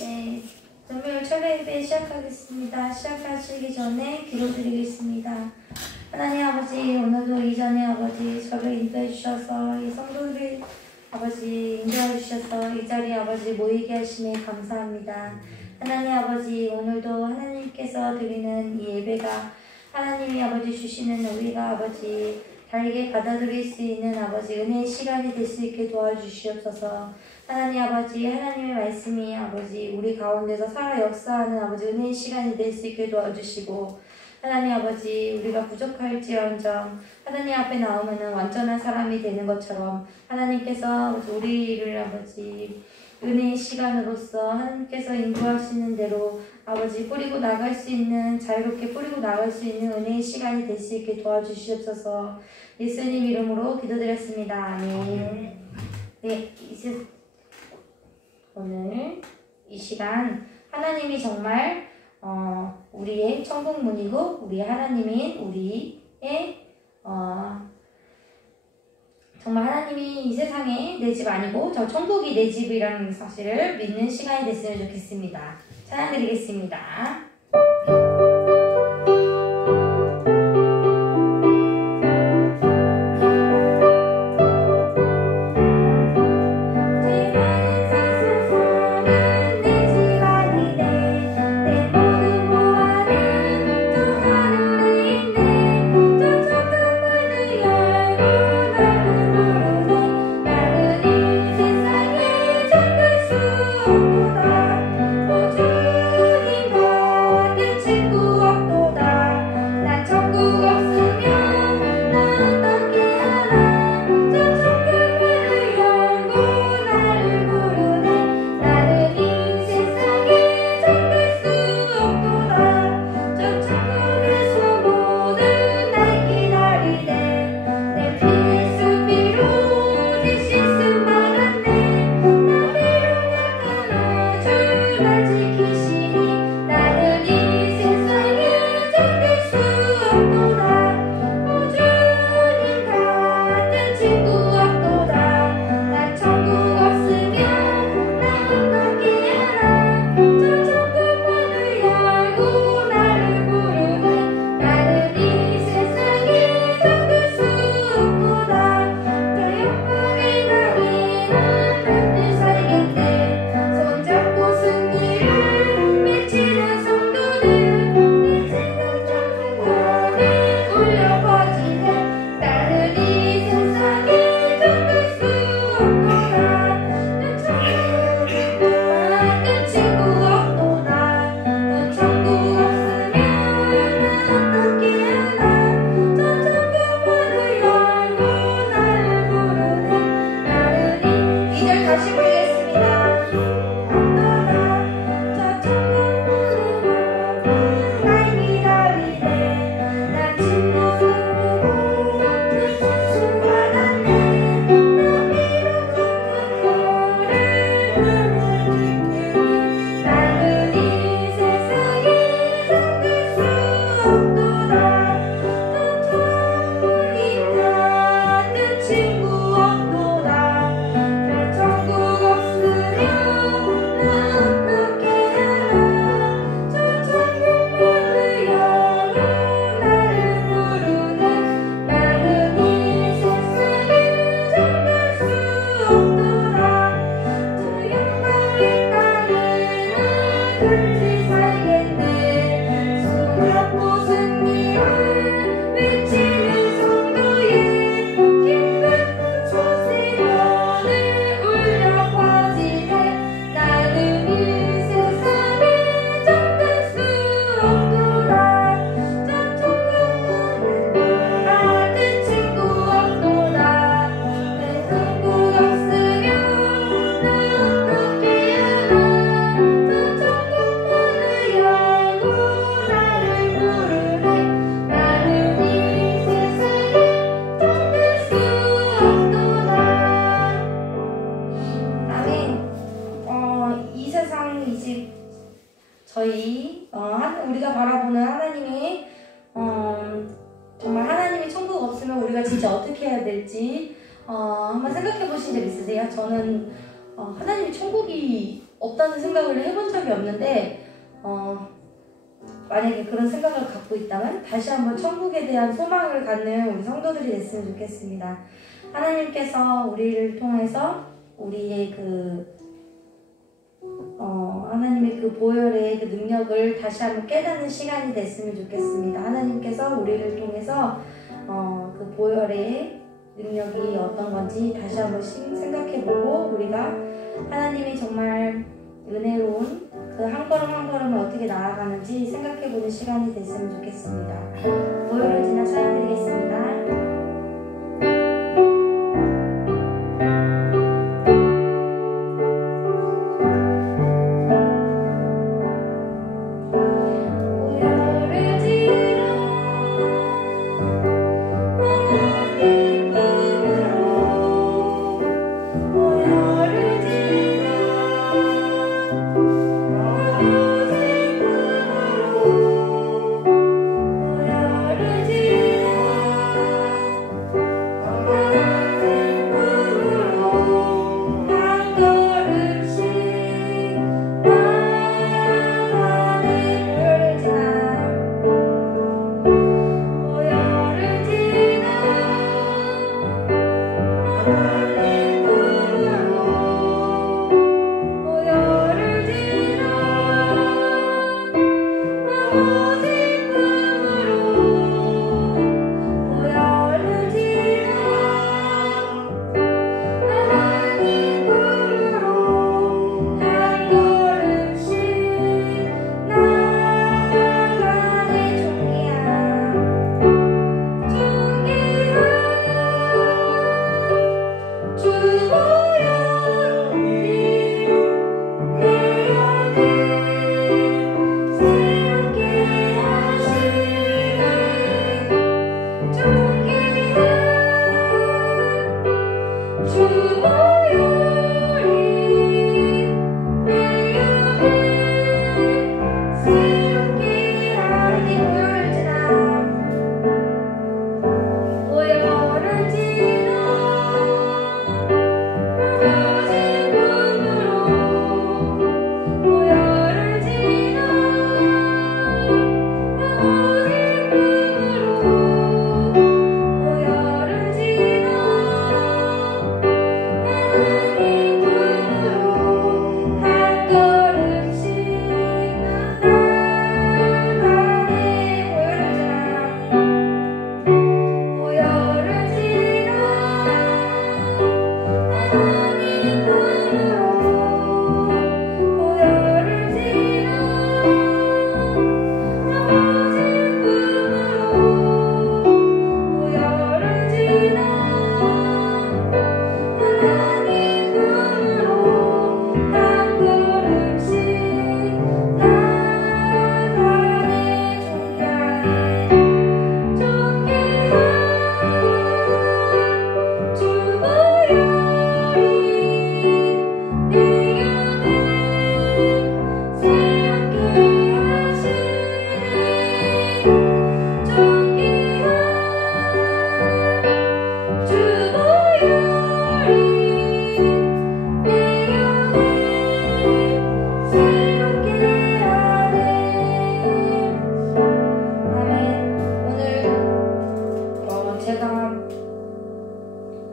네, 금요일 철회 예배 시작하겠습니다. 시작하시기 전에 기도드리겠습니다. 하나님 아버지, 오늘도 이전에 아버지 저를 인도해 주셔서 이 성도들을 아버지 인도해 주셔서 이 자리에 아버지 모이게 하심에 감사합니다. 하나님 아버지, 오늘도 하나님께서 드리는 이 예배가 하나님이 아버지 주시는 우리가 아버지 달게 받아들일 수 있는 아버지 은혜의 시간이 될 수 있게 도와주시옵소서. 하나님 아버지, 하나님의 말씀이 아버지 우리 가운데서 살아 역사하는 아버지 은혜의 시간이 될 수 있게 도와주시고, 하나님 아버지 우리가 부족할지언정 하나님 앞에 나오면은 완전한 사람이 되는 것처럼 하나님께서 우리를 아버지 은혜의 시간으로서 하나님께서 인도하시는 대로 아버지 뿌리고 나갈 수 있는, 자유롭게 뿌리고 나갈 수 있는 은혜의 시간이 될 수 있게 도와주시옵소서. 예수님 이름으로 기도드렸습니다. 아멘. 네, 오늘 이 시간 하나님이 정말 우리의 천국문이고 우리 하나님인 우리의 정말 하나님이 이 세상에 내 집 아니고 저 천국이 내 집이라는 사실을 믿는 시간이 됐으면 좋겠습니다. 찬양 드리겠습니다. 우리가 바라보는 하나님의 정말 하나님의 천국 없으면 우리가 진짜 어떻게 해야 될지 한번 생각해 보신 적 있으세요? 저는 하나님의 천국이 없다는 생각을 해본 적이 없는데 만약에 그런 생각을 갖고 있다면 다시 한번 천국에 대한 소망을 갖는 우리 성도들이 됐으면 좋겠습니다. 하나님께서 우리를 통해서 우리의 하나님의 그 보혈의 그 능력을 다시 한번 깨닫는 시간이 됐으면 좋겠습니다. 하나님께서 우리를 통해서 그 보혈의 능력이 어떤 건지 다시 한번 생각해보고 우리가 하나님이 정말 은혜로운 그 한 걸음 한 걸음을 어떻게 나아가는지 생각해보는 시간이 됐으면 좋겠습니다. 보혈을 지나 찬양드리겠습니다.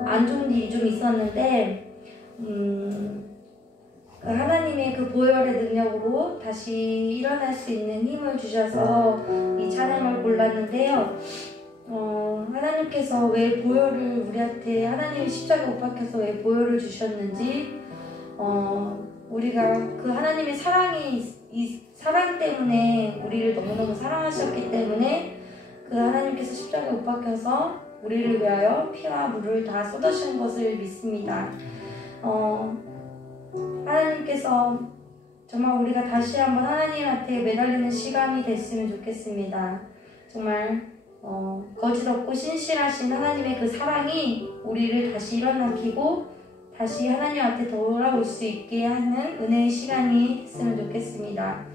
안 좋은 일이 좀 있었는데 하나님의 그 보혈의 능력으로 다시 일어날 수 있는 힘을 주셔서 이 찬양을 골랐는데요. 하나님께서 왜 보혈을 우리한테 하나님의 십자가 못 박혀서 왜 보혈을 주셨는지 우리가 그 하나님의 이 사랑 때문에 우리를 너무너무 사랑하셨기 때문에 그 하나님께서 십자가 못 박혀서 우리를 위하여 피와 물을 다 쏟으신 것을 믿습니다. 하나님께서 정말 우리가 다시 한번 하나님한테 매달리는 시간이 됐으면 좋겠습니다. 정말 거짓 없고 신실하신 하나님의 그 사랑이 우리를 다시 일어나키고 다시 하나님한테 돌아올 수 있게 하는 은혜의 시간이 됐으면 좋겠습니다.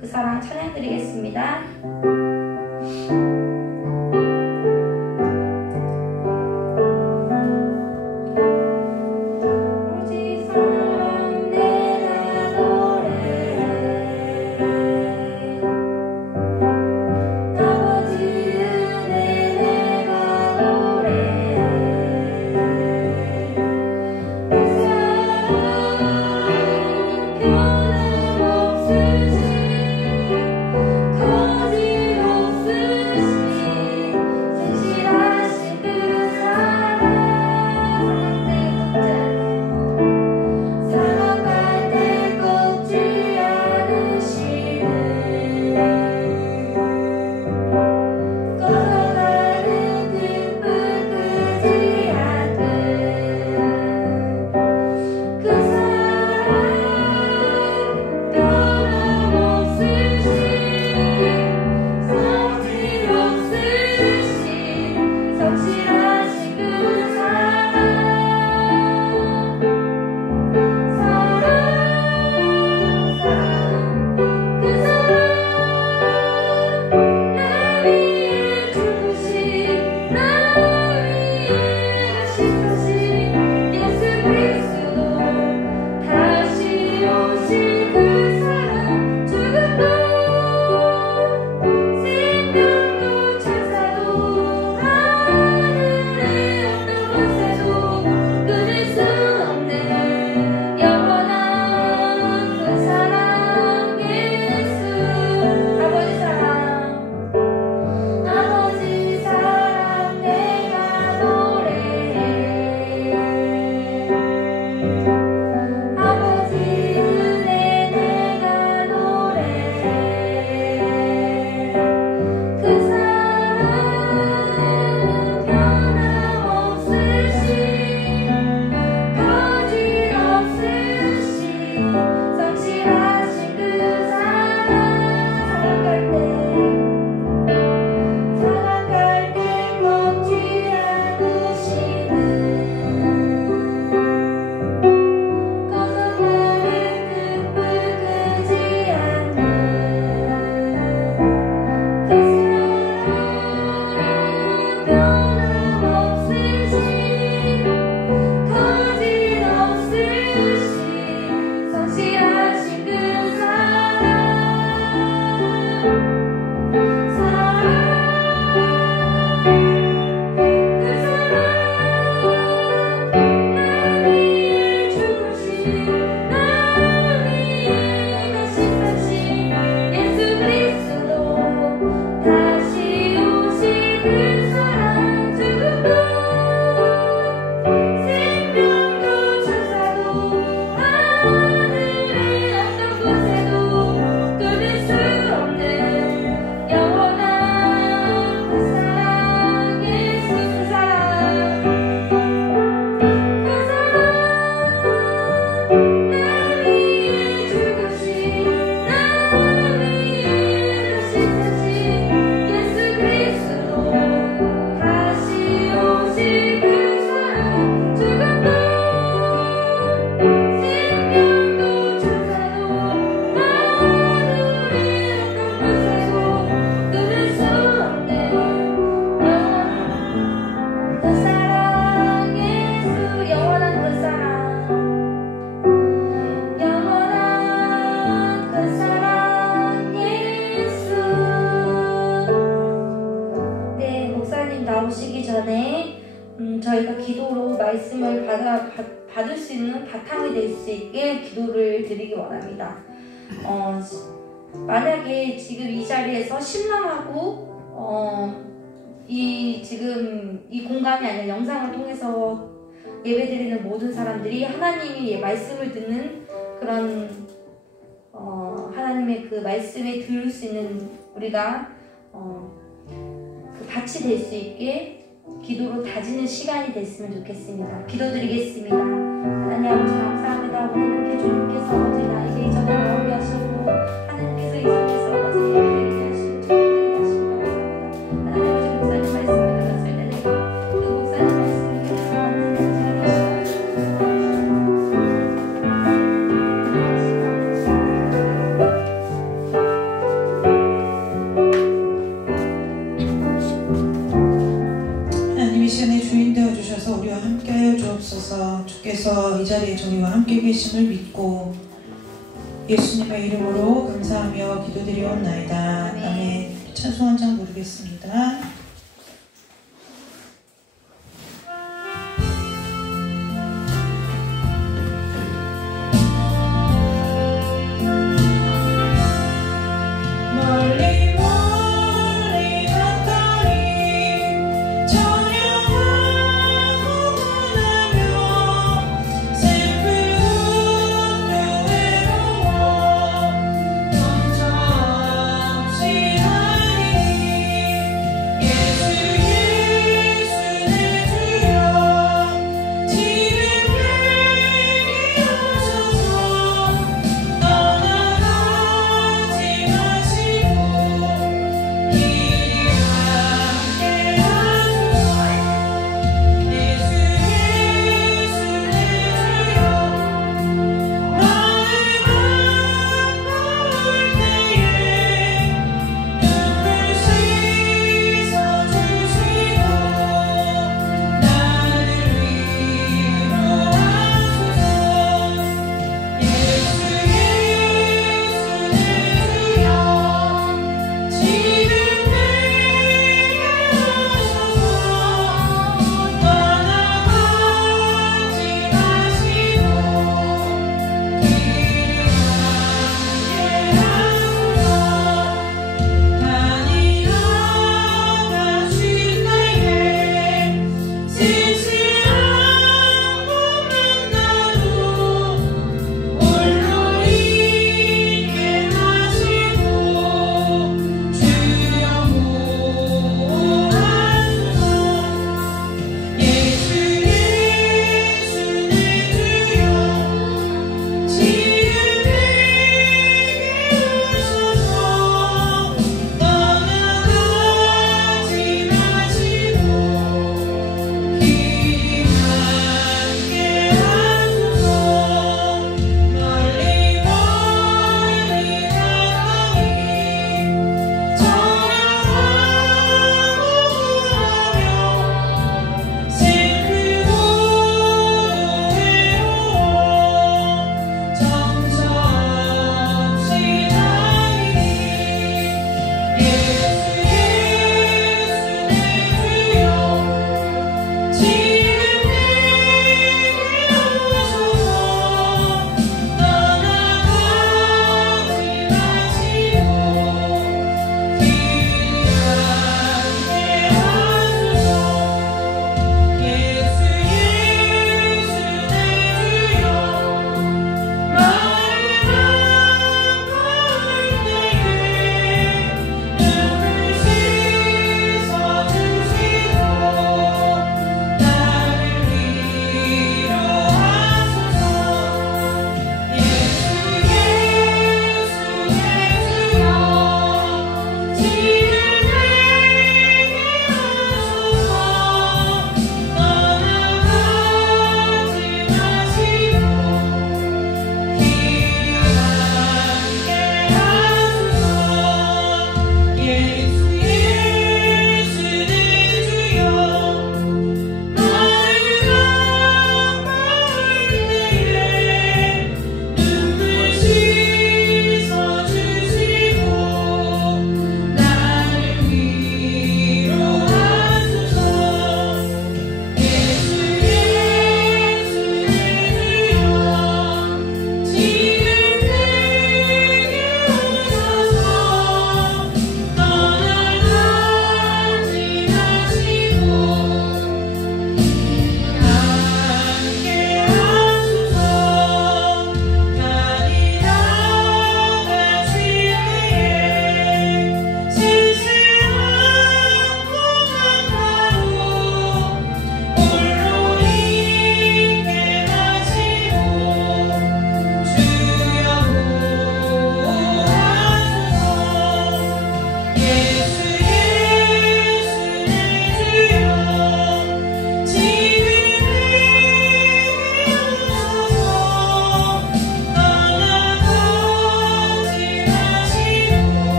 그 사랑 찬양드리겠습니다. 오직 사랑 내 나도 저희가 기도로 말씀을 받을 수 있는 바탕이 될 수 있게 기도를 드리기 원합니다. 만약에 지금 이 자리에서 신랑하고 지금 이 공간이 아니라 영상을 통해서 예배드리는 모든 사람들이 하나님의 말씀을 듣는 그런 하나님의 그 말씀에 들을 수 있는 우리가 그 밭이 될 수 있게 기도로 다지는 시간이 됐으면 좋겠습니다. 기도드리겠습니다. 하나님 아버지 감사합니다. 오늘 주님께서 아버지 나에게 이전에 나오게 하시고 하나님께서 이전에서 아버지 예배드리게 하시고 주님들이 하시고 감사합니다. 하나님 아버지 목사님 말씀을 들었을 때 내가 그 목사님 말씀을 들어서 하나님 이 시간에 주인 되어주셔서 우리와 함께하여 주옵소서. 주께서 이 자리에 저희와 함께 계심을 믿고 예수님의 이름으로 감사하며 기도드리옵나이다. 아멘. 찬송 한 장 부르겠습니다. Yeah.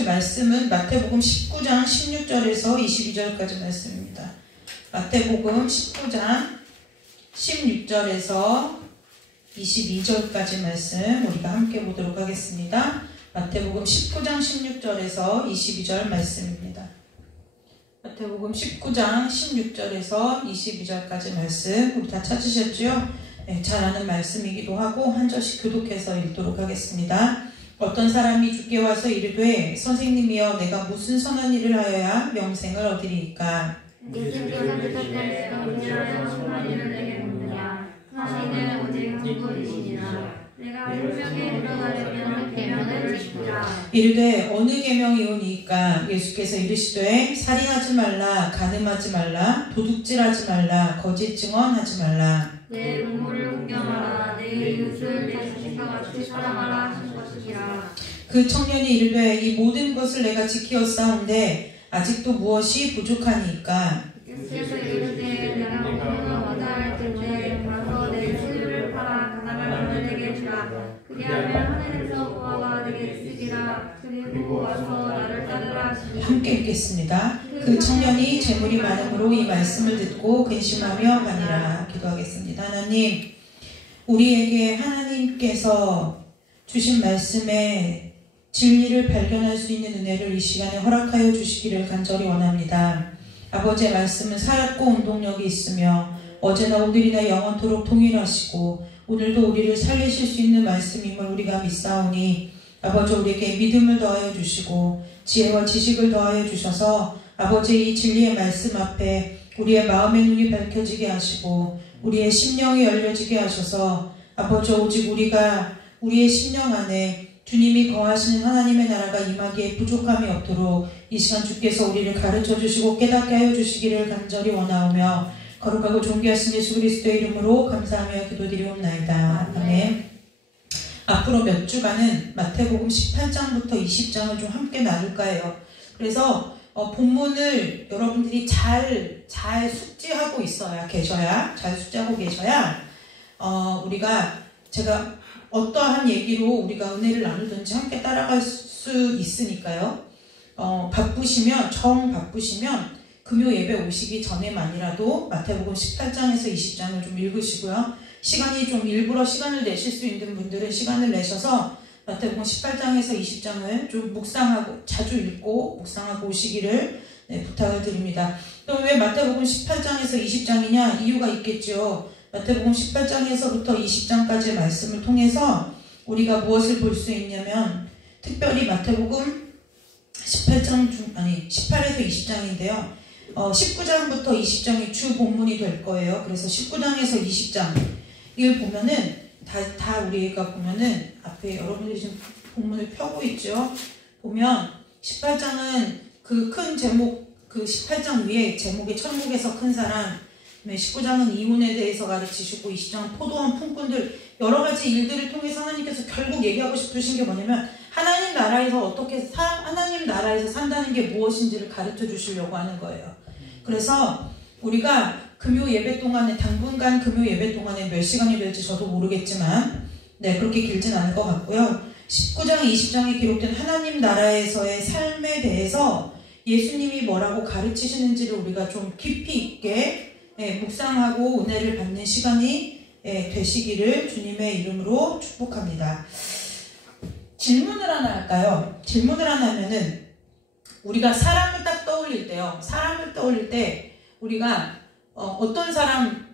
읽어주실 말씀은 마태복음 19장 16절에서 22절까지 말씀입니다. 마태복음 19장 16절에서 22절까지 말씀 우리가 함께 보도록 하겠습니다. 마태복음 19장 16절에서 22절 말씀입니다. 마태복음 19장 16절에서 22절까지 말씀 우리 다 찾으셨죠? 네, 잘 아는 말씀이기도 하고 한 절씩 교독해서 읽도록 하겠습니다. 어떤 사람이 주께 와서 이르되 선생님이여 내가 무슨 선한 일을 하여야 명생을 얻으리이까? 예수께서 그때께 어찌하여 선한 일을 내게 묻느냐? 선인은 오직 한 분이시니라. 내가 분명히 물러나려면 계명을 지키라. 이르되 어느 계명이오니까? 예수께서 이르시되 살인하지 말라, 간음하지 말라, 도둑질하지 말라, 거짓 증언하지 말라. 내 부모를 공경하라. 내 이웃을 내 자식과 같이 사랑하라 하신 것이라. 그 청년이 이르되 이 모든 것을 내가 지키었사온데 아직도 무엇이 부족하니까? 예수께서 이르되 내가 공경을 원할 텐데 가서 내 소유를 팔아 가난한 자들에게 주라. 그리하면 하늘에서 보화가 내게 있으리라. 그리고 와서 나를 따르라 하시니. 함께 읽겠습니다. 그 청년이 재물이 많음으로 이 말씀을 듣고 근심하며 가니라. 기도하겠습니다. 하나님, 우리에게 하나님께서 주신 말씀에 진리를 발견할 수 있는 은혜를 이 시간에 허락하여 주시기를 간절히 원합니다. 아버지의 말씀은 살았고 운동력이 있으며 어제나 오늘이나 영원토록 동일하시고 오늘도 우리를 살리실 수 있는 말씀임을 우리가 믿사오니 아버지 우리에게 믿음을 더하여 주시고 지혜와 지식을 더하여 주셔서 아버지의 이 진리의 말씀 앞에 우리의 마음의 눈이 밝혀지게 하시고 우리의 심령이 열려지게 하셔서 아버지 오직 우리가 우리의 심령 안에 주님이 거하시는 하나님의 나라가 임하기에 부족함이 없도록 이 시간 주께서 우리를 가르쳐 주시고 깨닫게 하여 주시기를 간절히 원하오며 거룩하고 존귀하신 예수 그리스도의 이름으로 감사하며 기도드리옵나이다. 아멘. 앞으로 몇 주간은 마태복음 18장부터 20장을 좀 함께 나눌까 해요. 그래서 본문을 여러분들이 잘 숙지하고 계셔야 우리가 제가 어떠한 얘기로 우리가 은혜를 나누든지 함께 따라갈 수 있으니까요. 바쁘시면 금요 예배 오시기 전에만이라도 마태복음 18장에서 20장을 좀 읽으시고요. 좀 일부러 시간을 내실 수 있는 분들은 시간을 내셔서 마태복음 18장에서 20장을 좀 자주 읽고 묵상하고 오시기를 부탁을 드립니다. 또 왜 마태복음 18장에서 20장이냐? 이유가 있겠죠. 마태복음 18장에서부터 20장까지의 말씀을 통해서 우리가 무엇을 볼 수 있냐면 특별히 마태복음 18에서 20장인데요. 19장부터 20장이 주 본문이 될 거예요. 그래서 19장에서 20장을 보면은 다 우리가 보면은 앞에 여러분들이 지금 본문을 펴고 있죠. 보면 18장은 그 큰 제목, 그 18장 위에 제목이 천국에서 큰 사랑, 19장은 이혼에 대해서 가르치시고 20장은 포도원 품꾼들 여러 가지 일들을 통해서 하나님께서 결국 얘기하고 싶으신 게 뭐냐면 하나님 나라에서 산다는 게 무엇인지를 가르쳐 주시려고 하는 거예요. 그래서 우리가 당분간 금요 예배 동안에 몇 시간이 될지 저도 모르겠지만 그렇게 길진 않을 것 같고요. 19장, 20장에 기록된 하나님 나라에서의 삶에 대해서 예수님이 뭐라고 가르치시는지를 우리가 좀 깊이 있게 묵상하고 은혜를 받는 시간이 되시기를 주님의 이름으로 축복합니다. 질문을 하나 할까요? 질문을 하나 하면은 우리가 사람을 딱 떠올릴 때요. 사람을 떠올릴 때 우리가 어떤 사람을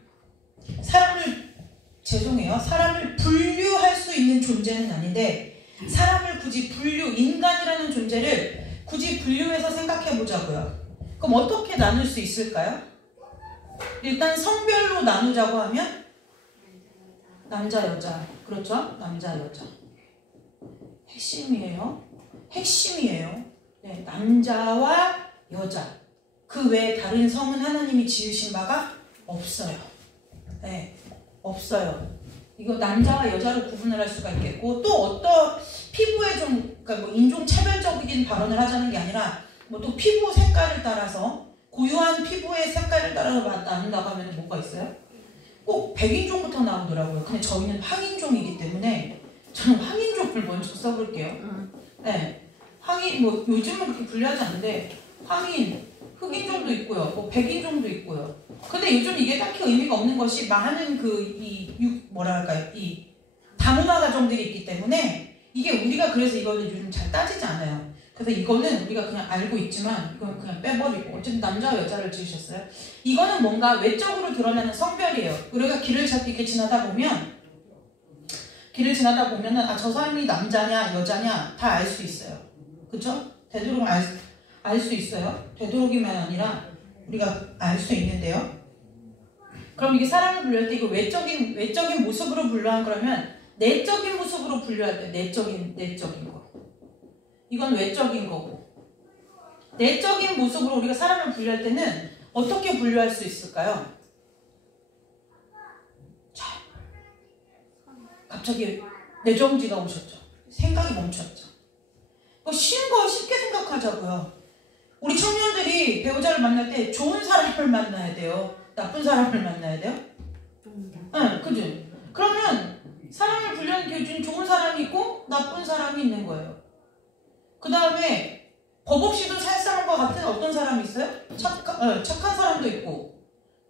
분류할 수 있는 존재는 아닌데 사람을 굳이 인간이라는 존재를 굳이 분류해서 생각해 보자고요. 그럼 어떻게 나눌 수 있을까요? 일단 성별로 나누자고 하면 남자, 여자. 그렇죠? 남자, 여자. 핵심이에요. 남자와 여자. 그 외에 다른 성은 하나님이 지으신 바가 없어요. 없어요. 이거 남자와 여자로 구분을 할 수가 있겠고 또 어떤 피부에 그러니까 인종차별적인 발언을 하자는 게 아니라 또 피부 색깔을 따라서 고유한 피부의 색깔을 따라서 나눈다고 하면 뭐가 있어요? 꼭 백인종부터 나오더라고요. 근데 저희는 황인종이기 때문에 저는 황인종을 먼저 써볼게요. 황인, 뭐 요즘은 그렇게 분류하지 않는데 황인, 흑인종도 있고요. 뭐 백인종도 있고요. 근데 요즘 이게 딱히 의미가 없는 것이 많은 이 다문화 가정들이 있기 때문에 이게 우리가 그래서 이거는 요즘 잘 따지지 않아요. 그래서 이거는 우리가 그냥 알고 있지만 이건 그냥 빼버리고 어쨌든 남자와 여자를 지으셨어요. 이거는 뭔가 외적으로 드러나는 성별이에요. 우리가 길을 이렇게 지나다 보면은 아, 저 사람이 남자냐 여자냐 다 알 수 있어요. 그쵸? 되도록 알 수 있어요. 되도록이만 아니라 우리가 알 수 있는데요. 그럼 이게 사람을 분류할 때 이거 외적인 모습으로 분류한 거라면 내적인 모습으로 분류할 때 내적인 거. 이건 외적인 거고. 내적인 모습으로 우리가 사람을 분류할 때는 어떻게 분류할 수 있을까요? 자, 갑자기 내정지가 오셨죠. 생각이 멈췄죠. 쉬운 거 쉽게 생각하자고요. 우리 청년들이 배우자를 만날 때 좋은 사람을 만나야 돼요. 나쁜 사람을 만나야 돼요? 응, 그지? 그러면 사람을 분류하는 기준이 좋은 사람이 있고 나쁜 사람이 있는 거예요. 그 다음에 법 없이도 살 사람과 같은 어떤 사람이 있어요? 착한 사람도 있고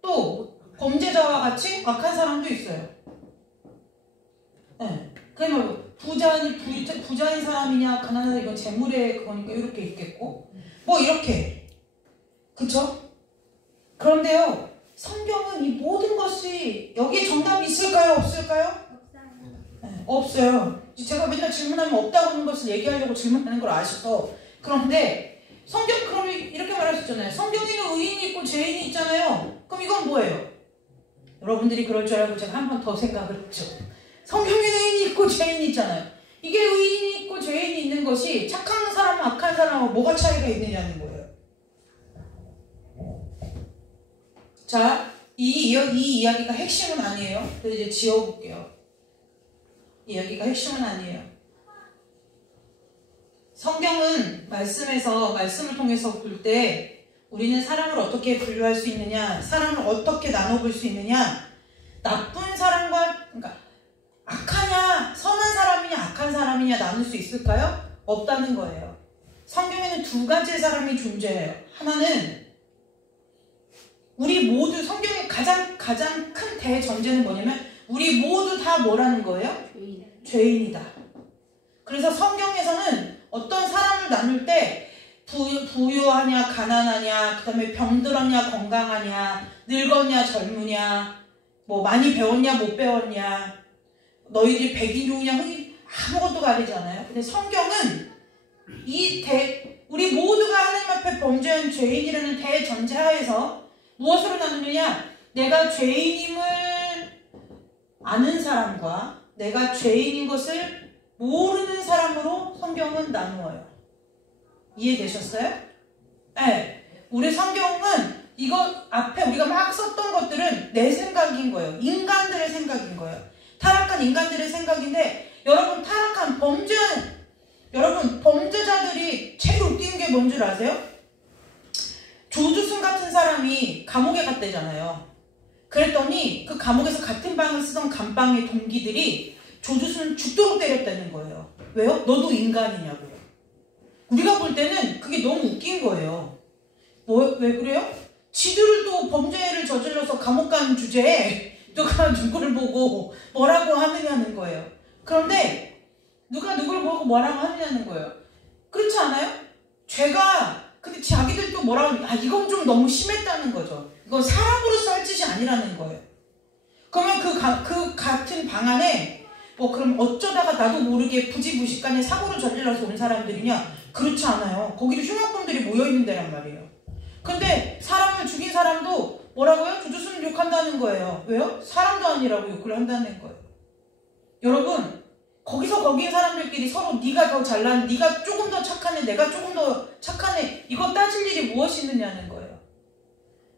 또 범죄자와 같이 악한 사람도 있어요. 네. 그러면 부자인 사람이냐 가난한 사람 이건 재물의 그거니까 이렇게 있겠고 뭐 이렇게 그쵸? 그런데요 성경은 이 모든 것이 여기에 정답이 있을까요? 없을까요? 네, 없어요. 제가 맨날 질문하면 없다고 하는 것을 얘기하려고 질문하는 걸 아셔서 그런데 성경 그럼 이렇게 말할 수 있잖아요. 성경에는 의인이 있고 죄인이 있잖아요. 그럼 이건 뭐예요? 여러분들이 그럴 줄 알고 제가 한 번 더 생각을 했죠. 성경에는 의인이 있고 죄인이 있잖아요. 이게 의인이 있고 죄인이 있는 것이 착한 사람과 악한 사람과 뭐가 차이가 있느냐는 거예요. 자, 이 이야기가 핵심은 아니에요. 그래서 이제 지워볼게요. 이야기가 핵심은 아니에요. 성경은 말씀을 통해서 볼 때 우리는 사람을 어떻게 분류할 수 있느냐, 사람을 어떻게 나눠볼 수 있느냐, 나쁜 사람과 그러니까 악하냐, 선한 사람이냐, 악한 사람이냐 나눌 수 있을까요? 없다는 거예요. 성경에는 두 가지의 사람이 존재해요. 하나는 우리 모두 성경의 가장 큰 대전제는 뭐냐면 우리 모두 다 뭐라는 거예요? 죄인이다. 그래서 성경에서는 어떤 사람을 나눌 때 부유하냐 가난하냐 그 다음에 병들었냐 건강하냐 늙었냐 젊으냐 뭐 많이 배웠냐 못 배웠냐 너희들이 백인종이냐 흑인 아무것도 가리지 않아요. 근데 성경은 우리 모두가 하나님 앞에 범죄한 죄인이라는 대전제하에서 무엇으로 나누느냐? 내가 죄인임을 아는 사람과 내가 죄인인 것을 모르는 사람으로 성경은 나누어요. 이해되셨어요? 네. 우리 성경은 이거 앞에 우리가 막 썼던 것들은 내 생각인 거예요. 인간들의 생각인 거예요. 타락한 인간들의 생각인데 여러분 범죄자들이 제일 웃기는 게 뭔 줄 아세요? 조두순 같은 사람이 감옥에 갔대잖아요. 그랬더니 그 감옥에서 같은 방을 쓰던 감방의 동기들이 조두순을 죽도록 때렸다는 거예요. 왜요? 너도 인간이냐고요. 우리가 볼 때는 그게 너무 웃긴 거예요. 왜 그래요? 지들을 또 범죄를 저질러서 감옥 가는 주제에 누가 누구를 보고 뭐라고 하느냐는 거예요. 그런데 누가 누구를 보고 뭐라고 하느냐는 거예요. 그렇지 않아요? 근데 자기들도 뭐라고 하면 이건 좀 너무 심했다는 거죠. 이건 사람으로서 할 짓이 아니라는 거예요. 그러면 그 같은 방 안에 그럼 어쩌다가 나도 모르게 부지부식간에 사고를 저질러서 온 사람들이냐? 그렇지 않아요. 거기도 흉악범들이 모여있는 데란 말이에요. 근데 사람을 죽인 사람도 뭐라고요? 조두순을 욕한다는 거예요. 왜요? 사람도 아니라고 욕을 한다는 거예요. 여러분 거기에 사람들끼리 서로 네가 더 잘난, 네가 조금 더 착하네, 내가 조금 더 착하네 이거 따질 일이 무엇이 있느냐는 거예요.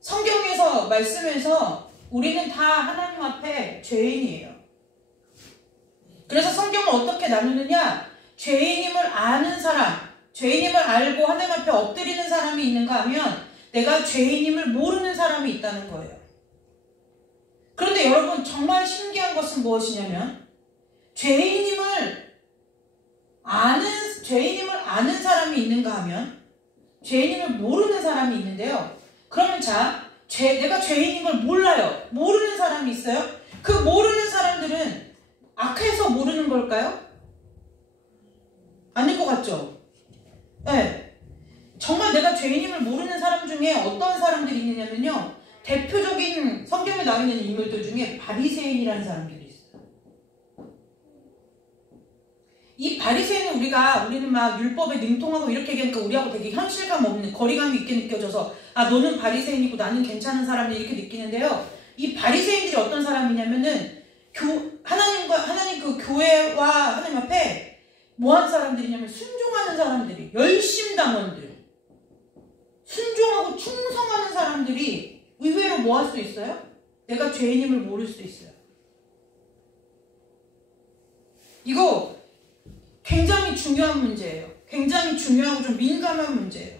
성경에서 말씀에서 우리는 다 하나님 앞에 죄인이에요. 그래서 성경을 어떻게 나누느냐? 죄인임을 아는 사람, 죄인임을 알고 하나님 앞에 엎드리는 사람이 있는가 하면 내가 죄인임을 모르는 사람이 있다는 거예요. 그런데 여러분 정말 신기한 것은 무엇이냐면 죄인임을 죄인임을 아는 사람이 있는가 하면 죄인임을 모르는 사람이 있는데요. 그러면 자, 내가 죄인인 걸 몰라요. 모르는 사람이 있어요. 그 모르는 사람들은 악해서 모르는 걸까요? 아닐 것 같죠? 네. 정말 내가 죄인임을 모르는 사람 중에 어떤 사람들이 있느냐면요. 대표적인 성경에 나와 있는 인물들 중에 바리새인이라는 사람들이 있어요. 이 바리새인은 우리는 막 율법에 능통하고 이렇게 얘기하니까 우리하고 되게 현실감 없는 거리감이 있게 느껴져서 아 너는 바리새인이고 나는 괜찮은 사람이 이렇게 느끼는데요. 이 바리새인들이 어떤 사람이냐면은 하나님 그 교회와 하나님 앞에 뭐하는 사람들이냐면 순종하는 사람들이 열심당원들 순종하고 충성하는 사람들이 의외로 뭐 할 수 있어요? 내가 죄인임을 모를 수 있어요. 이거 굉장히 중요한 문제예요. 굉장히 중요하고 좀 민감한 문제예요.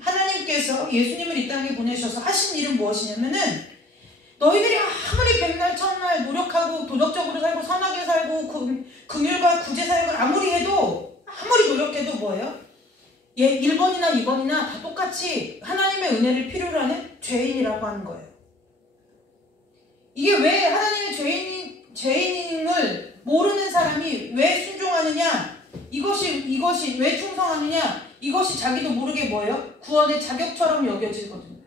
하나님께서 예수님을 이 땅에 보내셔서 하신 일은 무엇이냐면은 너희들이 아무리 백날 천날 노력하고 도덕적으로 살고 선하게 살고 긍휼과 구제 사역을 아무리 노력해도 뭐예요? 1번이나 2번이나 다 똑같이 하나님의 은혜를 필요로 하는 죄인이라고 하는 거예요. 이게 왜 하나님의 죄인임을 모르는 사람이 왜 순종하느냐? 이것이 왜 충성하느냐? 이것이 자기도 모르게 뭐예요? 구원의 자격처럼 여겨지거든요.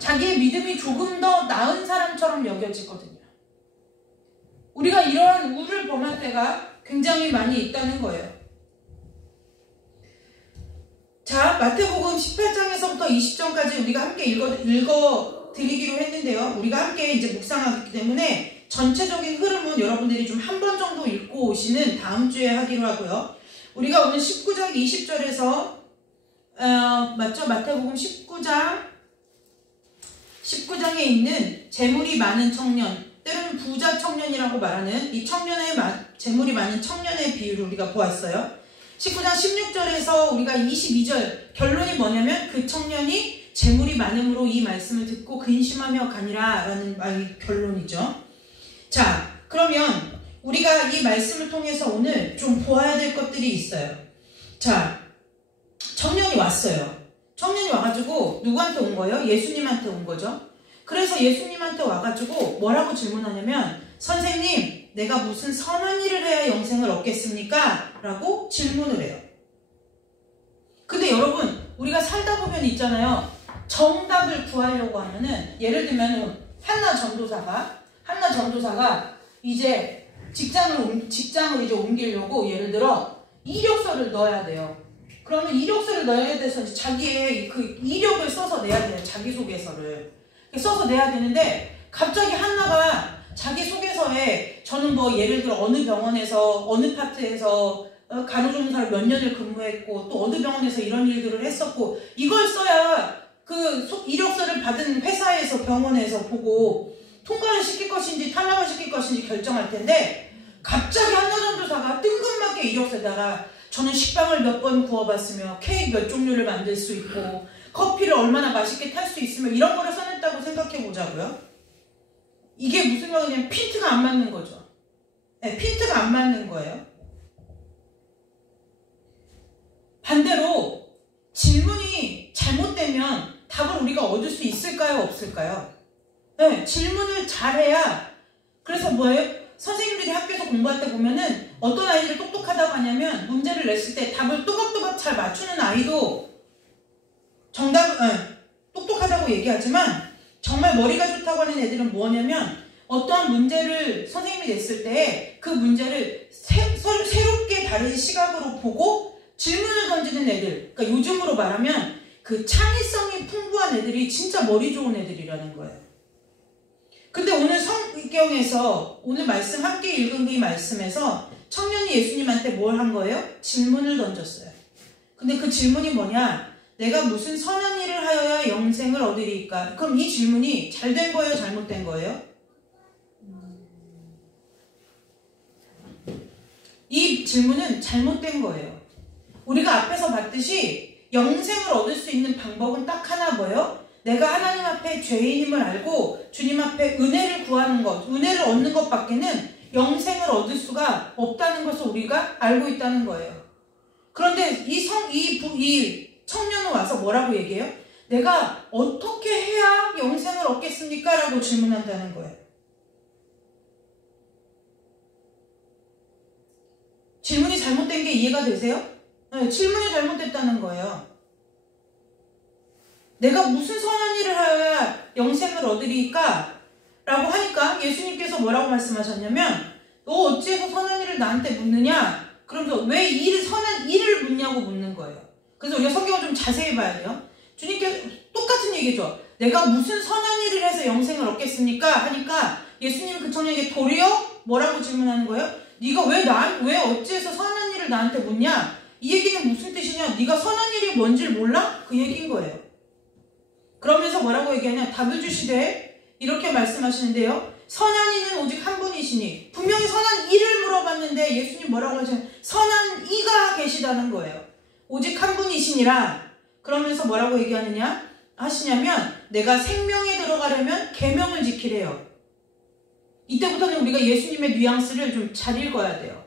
자기의 믿음이 조금 더 나은 사람처럼 여겨지거든요. 우리가 이러한 우를 범할 때가 굉장히 많이 있다는 거예요. 자, 마태복음 18장에서부터 20장까지 우리가 함께 읽어 드리기로 했는데요. 우리가 함께 이제 묵상하기 때문에 전체적인 흐름은 여러분들이 좀 한 번 정도 읽고 오시는 다음 주에 하기로 하고요. 우리가 오늘 19장 20절에서 맞죠? 마태복음 19장에 있는 재물이 많은 청년, 때로는 부자 청년이라고 말하는 이 재물이 많은 청년의 비유를 우리가 보았어요. 19장 16절에서 우리가 22절 결론이 뭐냐면 그 청년이 재물이 많음으로 이 말씀을 듣고 근심하며 가니라 라는 말이 결론이죠. 자, 그러면 우리가 이 말씀을 통해서 오늘 좀 보아야 될 것들이 있어요. 자, 청년이 왔어요. 청년이 와가지고 누구한테 온 거예요? 예수님한테 온 거죠. 그래서 예수님한테 와가지고 뭐라고 질문하냐면 선생님, 내가 무슨 선한 일을 해야 영생을 얻겠습니까? 라고 질문을 해요. 근데 여러분, 우리가 살다 보면 있잖아요. 정답을 구하려고 하면은 예를 들면 한나 전도사가 이제 직장을 이제 옮기려고 예를 들어 이력서를 넣어야 돼요. 그러면 이력서를 넣어야 돼서 자기의 그 이력을 써서 내야 돼요. 자기소개서를 써서 내야 되는데 갑자기 한나가 자기소개서에 저는 뭐 예를 들어 어느 병원에서 어느 파트에서 간호조무사를 몇 년을 근무했고 또 어느 병원에서 이런 일들을 했었고 이걸 써야 그 이력서를 받은 회사에서 병원에서 보고 통과를 시킬 것인지 탈락을 시킬 것인지 결정할 텐데 갑자기 한나 전도사가 뜬금맞게 이력서에다가 저는 식빵을 몇 번 구워봤으며 케이크 몇 종류를 만들 수 있고 커피를 얼마나 맛있게 탈 수 있으며 이런 거를 써냈다고 생각해 보자고요. 이게 무슨 말이냐면 핀트가 안 맞는 거죠. 네, 핀트가 안 맞는 거예요. 반대로 질문이 잘못되면 답을 우리가 얻을 수 있을까요? 없을까요? 네, 질문을 잘해야. 그래서 뭐예요? 선생님들이 학교에서 공부할 때 보면은 어떤 아이들이 똑똑하다고 하냐면 문제를 냈을 때 답을 또박또박 잘 맞추는 아이도 똑똑하다고 얘기하지만 정말 머리가 좋다고 하는 애들은 뭐냐면 어떠한 문제를 선생님이 냈을 때 그 문제를 새롭게 다른 시각으로 보고 질문을 던지는 애들, 그러니까 요즘으로 말하면 그 창의성이 풍부한 애들이 진짜 머리 좋은 애들이라는 거예요. 근데 오늘 성경에서 오늘 말씀 함께 읽은 이 말씀에서 청년이 예수님한테 뭘 한 거예요? 질문을 던졌어요. 근데 그 질문이 뭐냐? 내가 무슨 선한 일을 하여야 영생을 얻으리까? 그럼 이 질문이 잘된 거예요? 잘못된 거예요? 이 질문은 잘못된 거예요. 우리가 앞에서 봤듯이 영생을 얻을 수 있는 방법은 딱 하나 뭐예요? 내가 하나님 앞에 죄인임을 알고 주님 앞에 은혜를 구하는 것, 은혜를 얻는 것밖에는 영생을 얻을 수가 없다는 것을 우리가 알고 있다는 거예요. 그런데 이 청년은 와서 뭐라고 얘기해요? 내가 어떻게 해야 영생을 얻겠습니까? 라고 질문한다는 거예요. 질문이 잘못된 게 이해가 되세요? 네, 질문이 잘못됐다는 거예요. 내가 무슨 선한 일을 하여야 영생을 얻으리까? 라고 하니까 예수님께서 뭐라고 말씀하셨냐면 너 어찌해서 선한 일을 나한테 묻느냐? 그러면서 왜 선한 일을 묻냐고 묻는 거예요. 그래서 우리가 성경을 좀 자세히 봐야 돼요. 주님께서 똑같은 얘기죠. 내가 무슨 선한 일을 해서 영생을 얻겠습니까? 하니까 예수님이 그 청년에게 도리어 뭐라고 질문하는 거예요? 네가 왜 어찌해서 선한 일을 나한테 묻냐? 이 얘기는 무슨 뜻이냐? 네가 선한 일이 뭔지를 몰라? 그 얘기인 거예요. 그러면서 뭐라고 얘기하냐? 답을 주시되 이렇게 말씀하시는데요. 선한 이는 오직 한 분이시니 분명히 선한 이를 물어봤는데 예수님 뭐라고 하시냐면 선한 이가 계시다는 거예요. 오직 한 분이시니라. 그러면서 뭐라고 하시냐면 내가 생명에 들어가려면 계명을 지키래요. 이때부터는 우리가 예수님의 뉘앙스를 좀 잘 읽어야 돼요.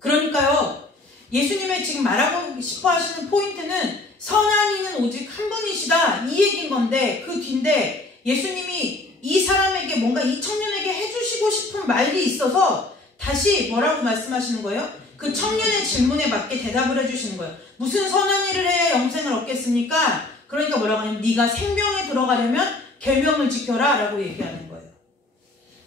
그러니까요. 예수님의 지금 말하고 싶어 하시는 포인트는 선한 이는 오직 한 분이시다 이 얘기인 건데 그 뒤인데 예수님이 이 사람에게 뭔가 이 청년에게 해주시고 싶은 말이 있어서 다시 뭐라고 말씀하시는 거예요? 그 청년의 질문에 맞게 대답을 해주시는 거예요. 무슨 선한 일을 해야 영생을 얻겠습니까? 그러니까 뭐라고 하냐면 네가 생명에 들어가려면 계명을 지켜라 라고 얘기하는 거예요.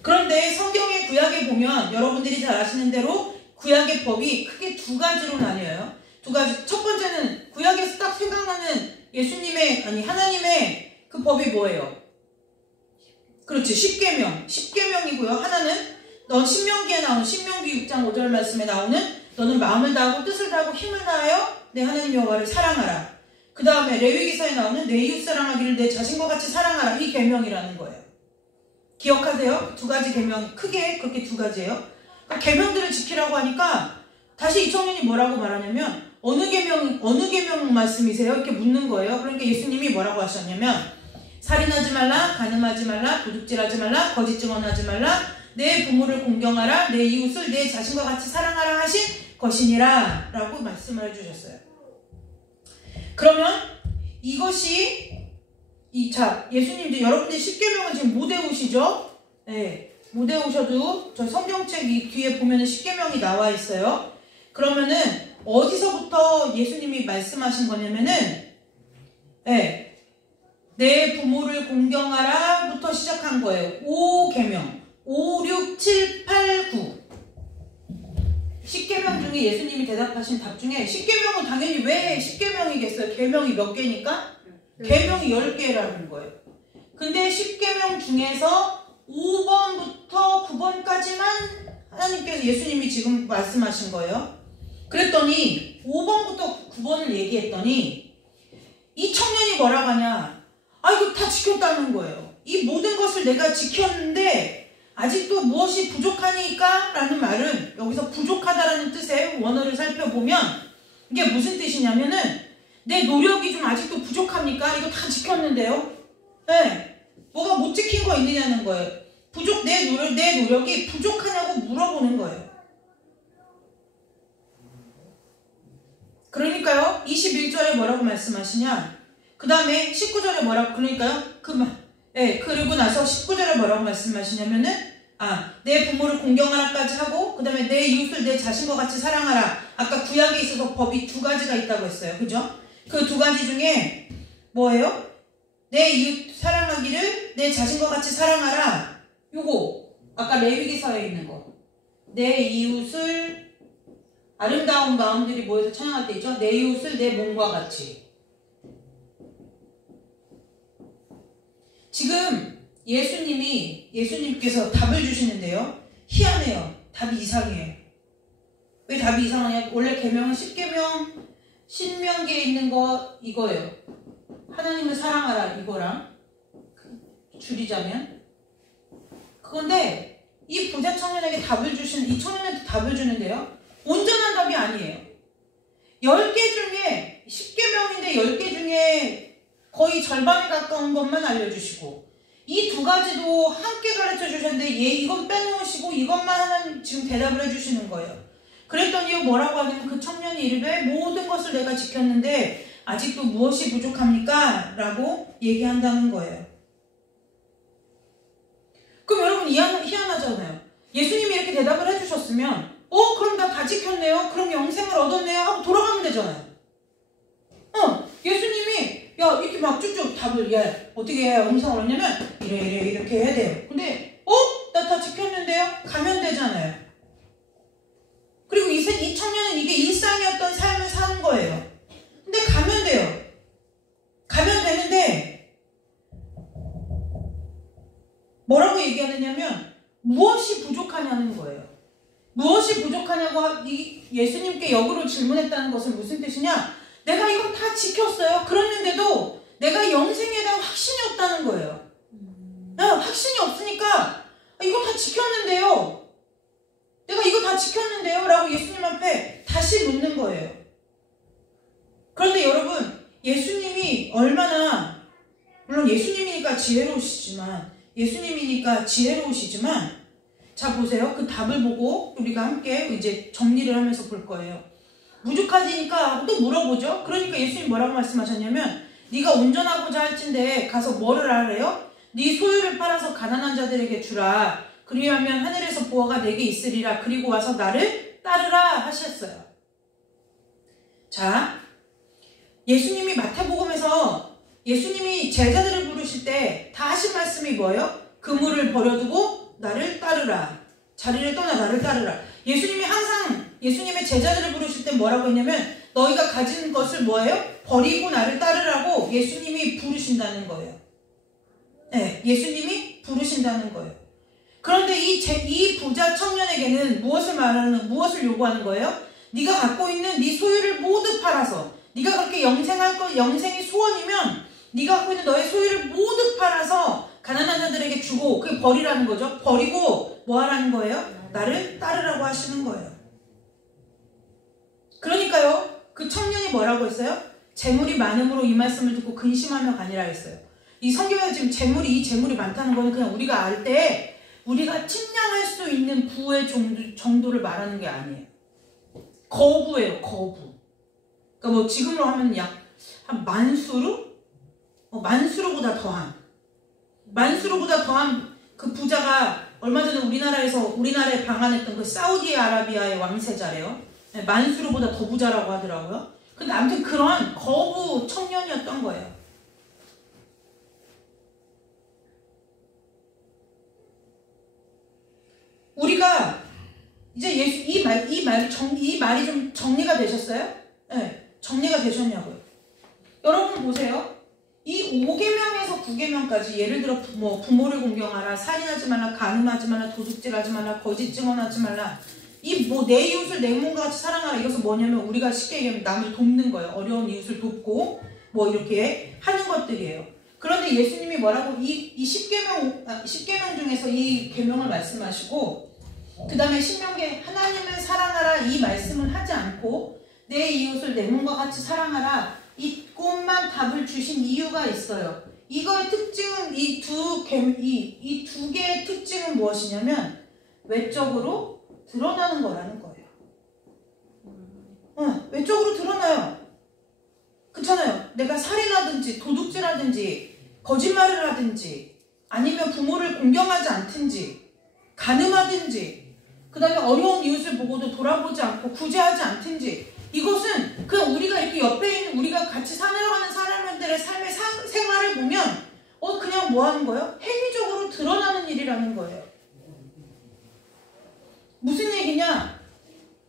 그런데 성경의 구약에 보면 여러분들이 잘 아시는 대로 구약의 법이 크게 두 가지로 나뉘어요. 두 가지. 첫 번째는 구약에서 딱 생각나는 하나님의 그 법이 뭐예요? 그렇지. 10계명이고요. 하나는 넌 신명기에 나오는 신명기 6장 5절 말씀에 나오는 너는 마음을 다하고 뜻을 다하고 힘을 다하여 내 하나님 여호와를 사랑하라. 그 다음에 레위기서에 나오는 내 이웃 사랑하기를 내 자신과 같이 사랑하라. 이 계명이라는 거예요. 기억하세요? 두 가지 계명 크게 그렇게 두 가지예요. 그러니까 계명들을 지키라고 하니까 다시 이 청년이 뭐라고 말하냐면 어느 계명 말씀이세요? 이렇게 묻는 거예요. 그러니까 예수님이 뭐라고 하셨냐면 살인하지 말라, 간음하지 말라, 도둑질하지 말라, 거짓 증언하지 말라, 내 부모를 공경하라, 내 이웃을 내 자신과 같이 사랑하라 하신 것이니라 라고 말씀을 해주셨어요. 그러면 이것이 예수님도 여러분들이 10계명을 지금 못 외우시죠? 네, 못 외우셔도 저 성경책 이 뒤에 보면은 10계명이 나와 있어요. 그러면은 어디서부터 예수님이 말씀하신 거냐면은 내 부모를 공경하라부터 시작한 거예요. 5계명 5, 6, 7, 8, 9 10계명 중에 예수님이 대답하신 답 중에 10계명은 당연히 왜 10계명이겠어요? 계명이 몇 개니까? 계명이 10개라는 거예요. 근데 10계명 중에서 5번부터 9번까지만 하나님께서 예수님이 지금 말씀하신 거예요. 그랬더니 5번부터 9번을 얘기했더니 이 청년이 뭐라고 하냐? 이거 다 지켰다는 거예요. 이 모든 것을 내가 지켰는데 아직도 무엇이 부족하니까? 라는 말은 여기서 부족하다라는 뜻의 원어를 살펴보면 이게 무슨 뜻이냐면은 내 노력이 좀 아직도 부족합니까? 이거 다 지켰는데요. 네. 뭐가 못 지킨 거 있느냐는 거예요. 내 노력이 부족하냐고 물어보는 거예요. 그러니까요. 21절에 뭐라고 말씀하시냐? 그 다음에 19절에 뭐라고 그러니까요. 그리고 나서 19절에 뭐라고 말씀하시냐면은 내 부모를 공경하라까지 하고 그 다음에 내 이웃을 내 자신과 같이 사랑하라. 아까 구약에 있어서 법이 두 가지가 있다고 했어요. 그죠? 그 두 가지 중에 뭐예요? 내 이웃 사랑하기를 내 자신과 같이 사랑하라. 요거 아까 레위기서에 있는 거. 내 이웃을 아름다운 마음들이 모여서 찬양할 때 있죠? 내 이웃을 내 몸과 같이. 지금 예수님께서 답을 주시는데요. 희한해요. 답이 이상해요. 왜 답이 이상하냐? 원래 계명은 10계명 신명기에 있는 거 이거예요. 하나님을 사랑하라 이거랑 줄이자면 그건데 이 부자 청년에게 이 청년한테 답을 주는데요. 온전한 답이 아니에요. 10개 중에 10계명인데 10개 중에 거의 절반에 가까운 것만 알려주시고 이 두 가지도 함께 가르쳐 주셨는데 이건 빼놓으시고 이것만 하나님 지금 대답을 해주시는 거예요. 그랬더니 뭐라고 하냐면 그 청년이 이르되 모든 것을 내가 지켰는데 아직도 무엇이 부족합니까? 라고 얘기한다는 거예요. 그럼 여러분 희한하잖아요. 예수님이 이렇게 대답을 해주셨으면 그럼 나 다 지켰네요. 그럼 영생을 얻었네요. 하고 돌아가면 되잖아요. 예수님이 이렇게 막 쭉쭉 답을 어떻게 해야 영생을 얻냐면 이래 이렇게 해야 돼요. 근데 나 다 지켰는데요? 가면 되잖아요. 그리고 이 청년은 이게 일상이었던 삶을 사는 거예요. 근데 가면 돼요. 가면 되는데 뭐라고 얘기하느냐면 무엇이 부족하냐는 거예요. 무엇이 부족하냐고 예수님께 역으로 질문했다는 것은 무슨 뜻이냐? 내가 이거 다 지켰어요. 그랬는데도 내가 영생에 대한 확신이 없다는 거예요. 확신이 없으니까 이거 다 지켰는데요. 내가 이거 다 지켰는데요. 라고 예수님 앞에 다시 묻는 거예요. 그런데 여러분, 예수님이 얼마나, 물론 예수님이니까 지혜로우시지만 자 보세요. 그 답을 보고 우리가 함께 이제 정리를 하면서 볼 거예요. 부족하지니까 또 물어보죠. 그러니까 예수님 뭐라고 말씀하셨냐면 네가 온전하고자 할진대 가서 뭐를 하래요? 네 소유를 팔아서 가난한 자들에게 주라. 그리하면 하늘에서 보화가 내게 있으리라. 그리고 와서 나를 따르라 하셨어요. 자, 예수님이 마태복음에서 예수님이 제자들을 부르실 때 다 하신 말씀이 뭐예요? 그물을 버려두고 나를 따르라. 자리를 떠나 나를 따르라. 예수님이 항상 예수님의 제자들을 부르실 때 뭐라고 했냐면 너희가 가진 것을 뭐예요? 버리고 나를 따르라고 예수님이 부르신다는 거예요. 네, 예수님이 부르신다는 거예요. 그런데 이 부자 청년에게는 무엇을 요구하는 거예요? 네가 갖고 있는 네 소유를 모두 팔아서 네가 그렇게 영생이 소원이면 네가 갖고 있는 너의 소유를 모두 팔아서 가난한 자들에게 주고 그게 버리라는 거죠. 버리고 뭐 하라는 거예요? 나를 따르라고 하시는 거예요. 그러니까요. 그 청년이 뭐라고 했어요? 재물이 많음으로 이 말씀을 듣고 근심하며 가니라 했어요. 이 성경에 지금 이 재물이 많다는 거는 그냥 우리가 알 때 우리가 측량할 수 있는 부의 정도를 말하는 게 아니에요. 거부예요. 거부. 그러니까 뭐 지금으로 하면 약 한 만수르? 만수르보다 더한 그 부자가 얼마 전에 우리나라에 방한했던 그 사우디아라비아의 왕세자래요. 만수르보다 더 부자라고 하더라고요. 근데 아무튼 그런 거부 청년이었던 거예요. 우리가 이제 이 말이 좀 정리가 되셨어요? 네, 정리가 되셨냐고요. 여러분 보세요. 이 5계명에서 9계명까지 예를 들어 부모를 공경하라, 살인하지 말라, 간음하지 말라, 도둑질하지 말라, 거짓 증언하지 말라. 내 이웃을 내 몸과 같이 사랑하라. 이것은 뭐냐면 우리가 쉽게 얘기하면 남을 돕는 거예요. 어려운 이웃을 돕고 이렇게 하는 것들이에요. 그런데 예수님이 뭐라고 이 10계명 중에서 이 계명을 말씀하시고 그 다음에 신명기에 하나님을 사랑하라 이 말씀을 하지 않고 내 이웃을 내 몸과 같이 사랑하라 이것만 답을 주신 이유가 있어요. 이거의 특징은 이 두 개의 특징은 무엇이냐면 외적으로 드러나는 거라는 거예요. 외적으로 드러나요. 그렇잖아요. 내가 살인하든지 도둑질하든지 거짓말을 하든지 아니면 부모를 공경하지 않든지 간음하든지 그 다음에 어려운 이웃을 보고도 돌아보지 않고 구제하지 않든지 이것은 그냥 우리가 이렇게 옆에 있는 우리가 같이 살아가는 사람들의 삶의 생활을 보면 그냥 뭐 하는 거예요? 행위적으로 드러나는 일이라는 거예요. 무슨 얘기냐?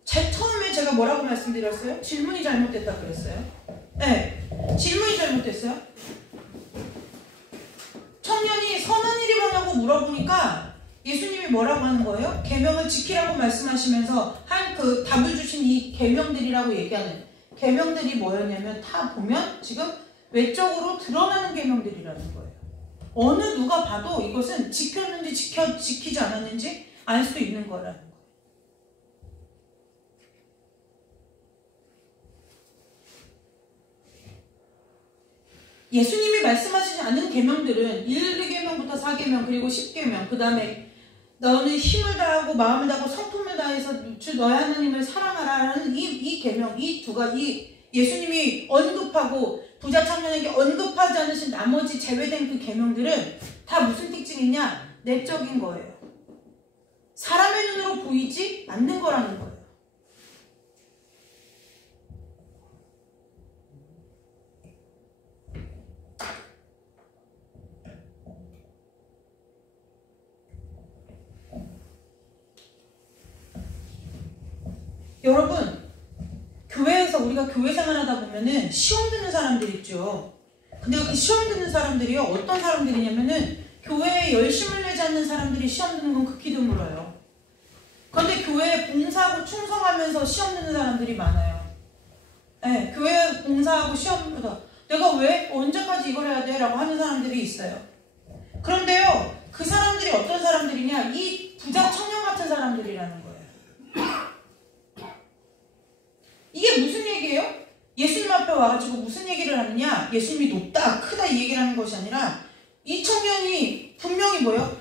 처음에 제가 뭐라고 말씀드렸어요? 질문이 잘못됐다 그랬어요. 네, 질문이 잘못됐어요. 청년이 선한 일이 뭐냐고 물어보니까 예수님이 뭐라고 하는 거예요? 계명을 지키라고 말씀하시면서 한 그 답을 주신 이 계명들이라고 얘기하는 계명들이 뭐였냐면 다 보면 지금 외적으로 드러나는 계명들이라는 거예요. 어느 누가 봐도 이것은 지켰는지 지키지 않았는지 알 수 있는 거라는 거예요. 예수님이 말씀하시지 않은 계명들은 1계명부터 4계명 그리고 10계명 그 다음에 너는 힘을 다하고 마음을 다하고 성품을 다해서 주 너의 하나님을 사랑하라는 이 계명, 이 두 가지 예수님이 언급하고 부자 청년에게 언급하지 않으신 나머지 제외된 그 계명들은 다 무슨 특징이 있냐? 내적인 거예요. 사람의 눈으로 보이지 않는 거라는 거예요. 여러분, 교회에서 우리가 교회 생활하다 보면은 시험 듣는 사람들 있죠. 근데 그 시험 듣는 사람들이요, 어떤 사람들이냐면은 교회에 열심을 내지 않는 사람들이 시험 듣는 건 극히 드물어요. 그런데 교회에 봉사하고 충성하면서 시험 듣는 사람들이 많아요. 네, 교회에 봉사하고 시험보다 내가 왜 언제까지 이걸 해야 돼? 라고 하는 사람들이 있어요. 그런데요, 그 사람들이 어떤 사람들이냐? 이 부자 청년 같은 사람들이라는 거예요. 이게 무슨 얘기예요? 예수님 앞에 와가지고 무슨 얘기를 하느냐? 예수님이 높다, 크다 이 얘기를 하는 것이 아니라 이 청년이 분명히 뭐예요?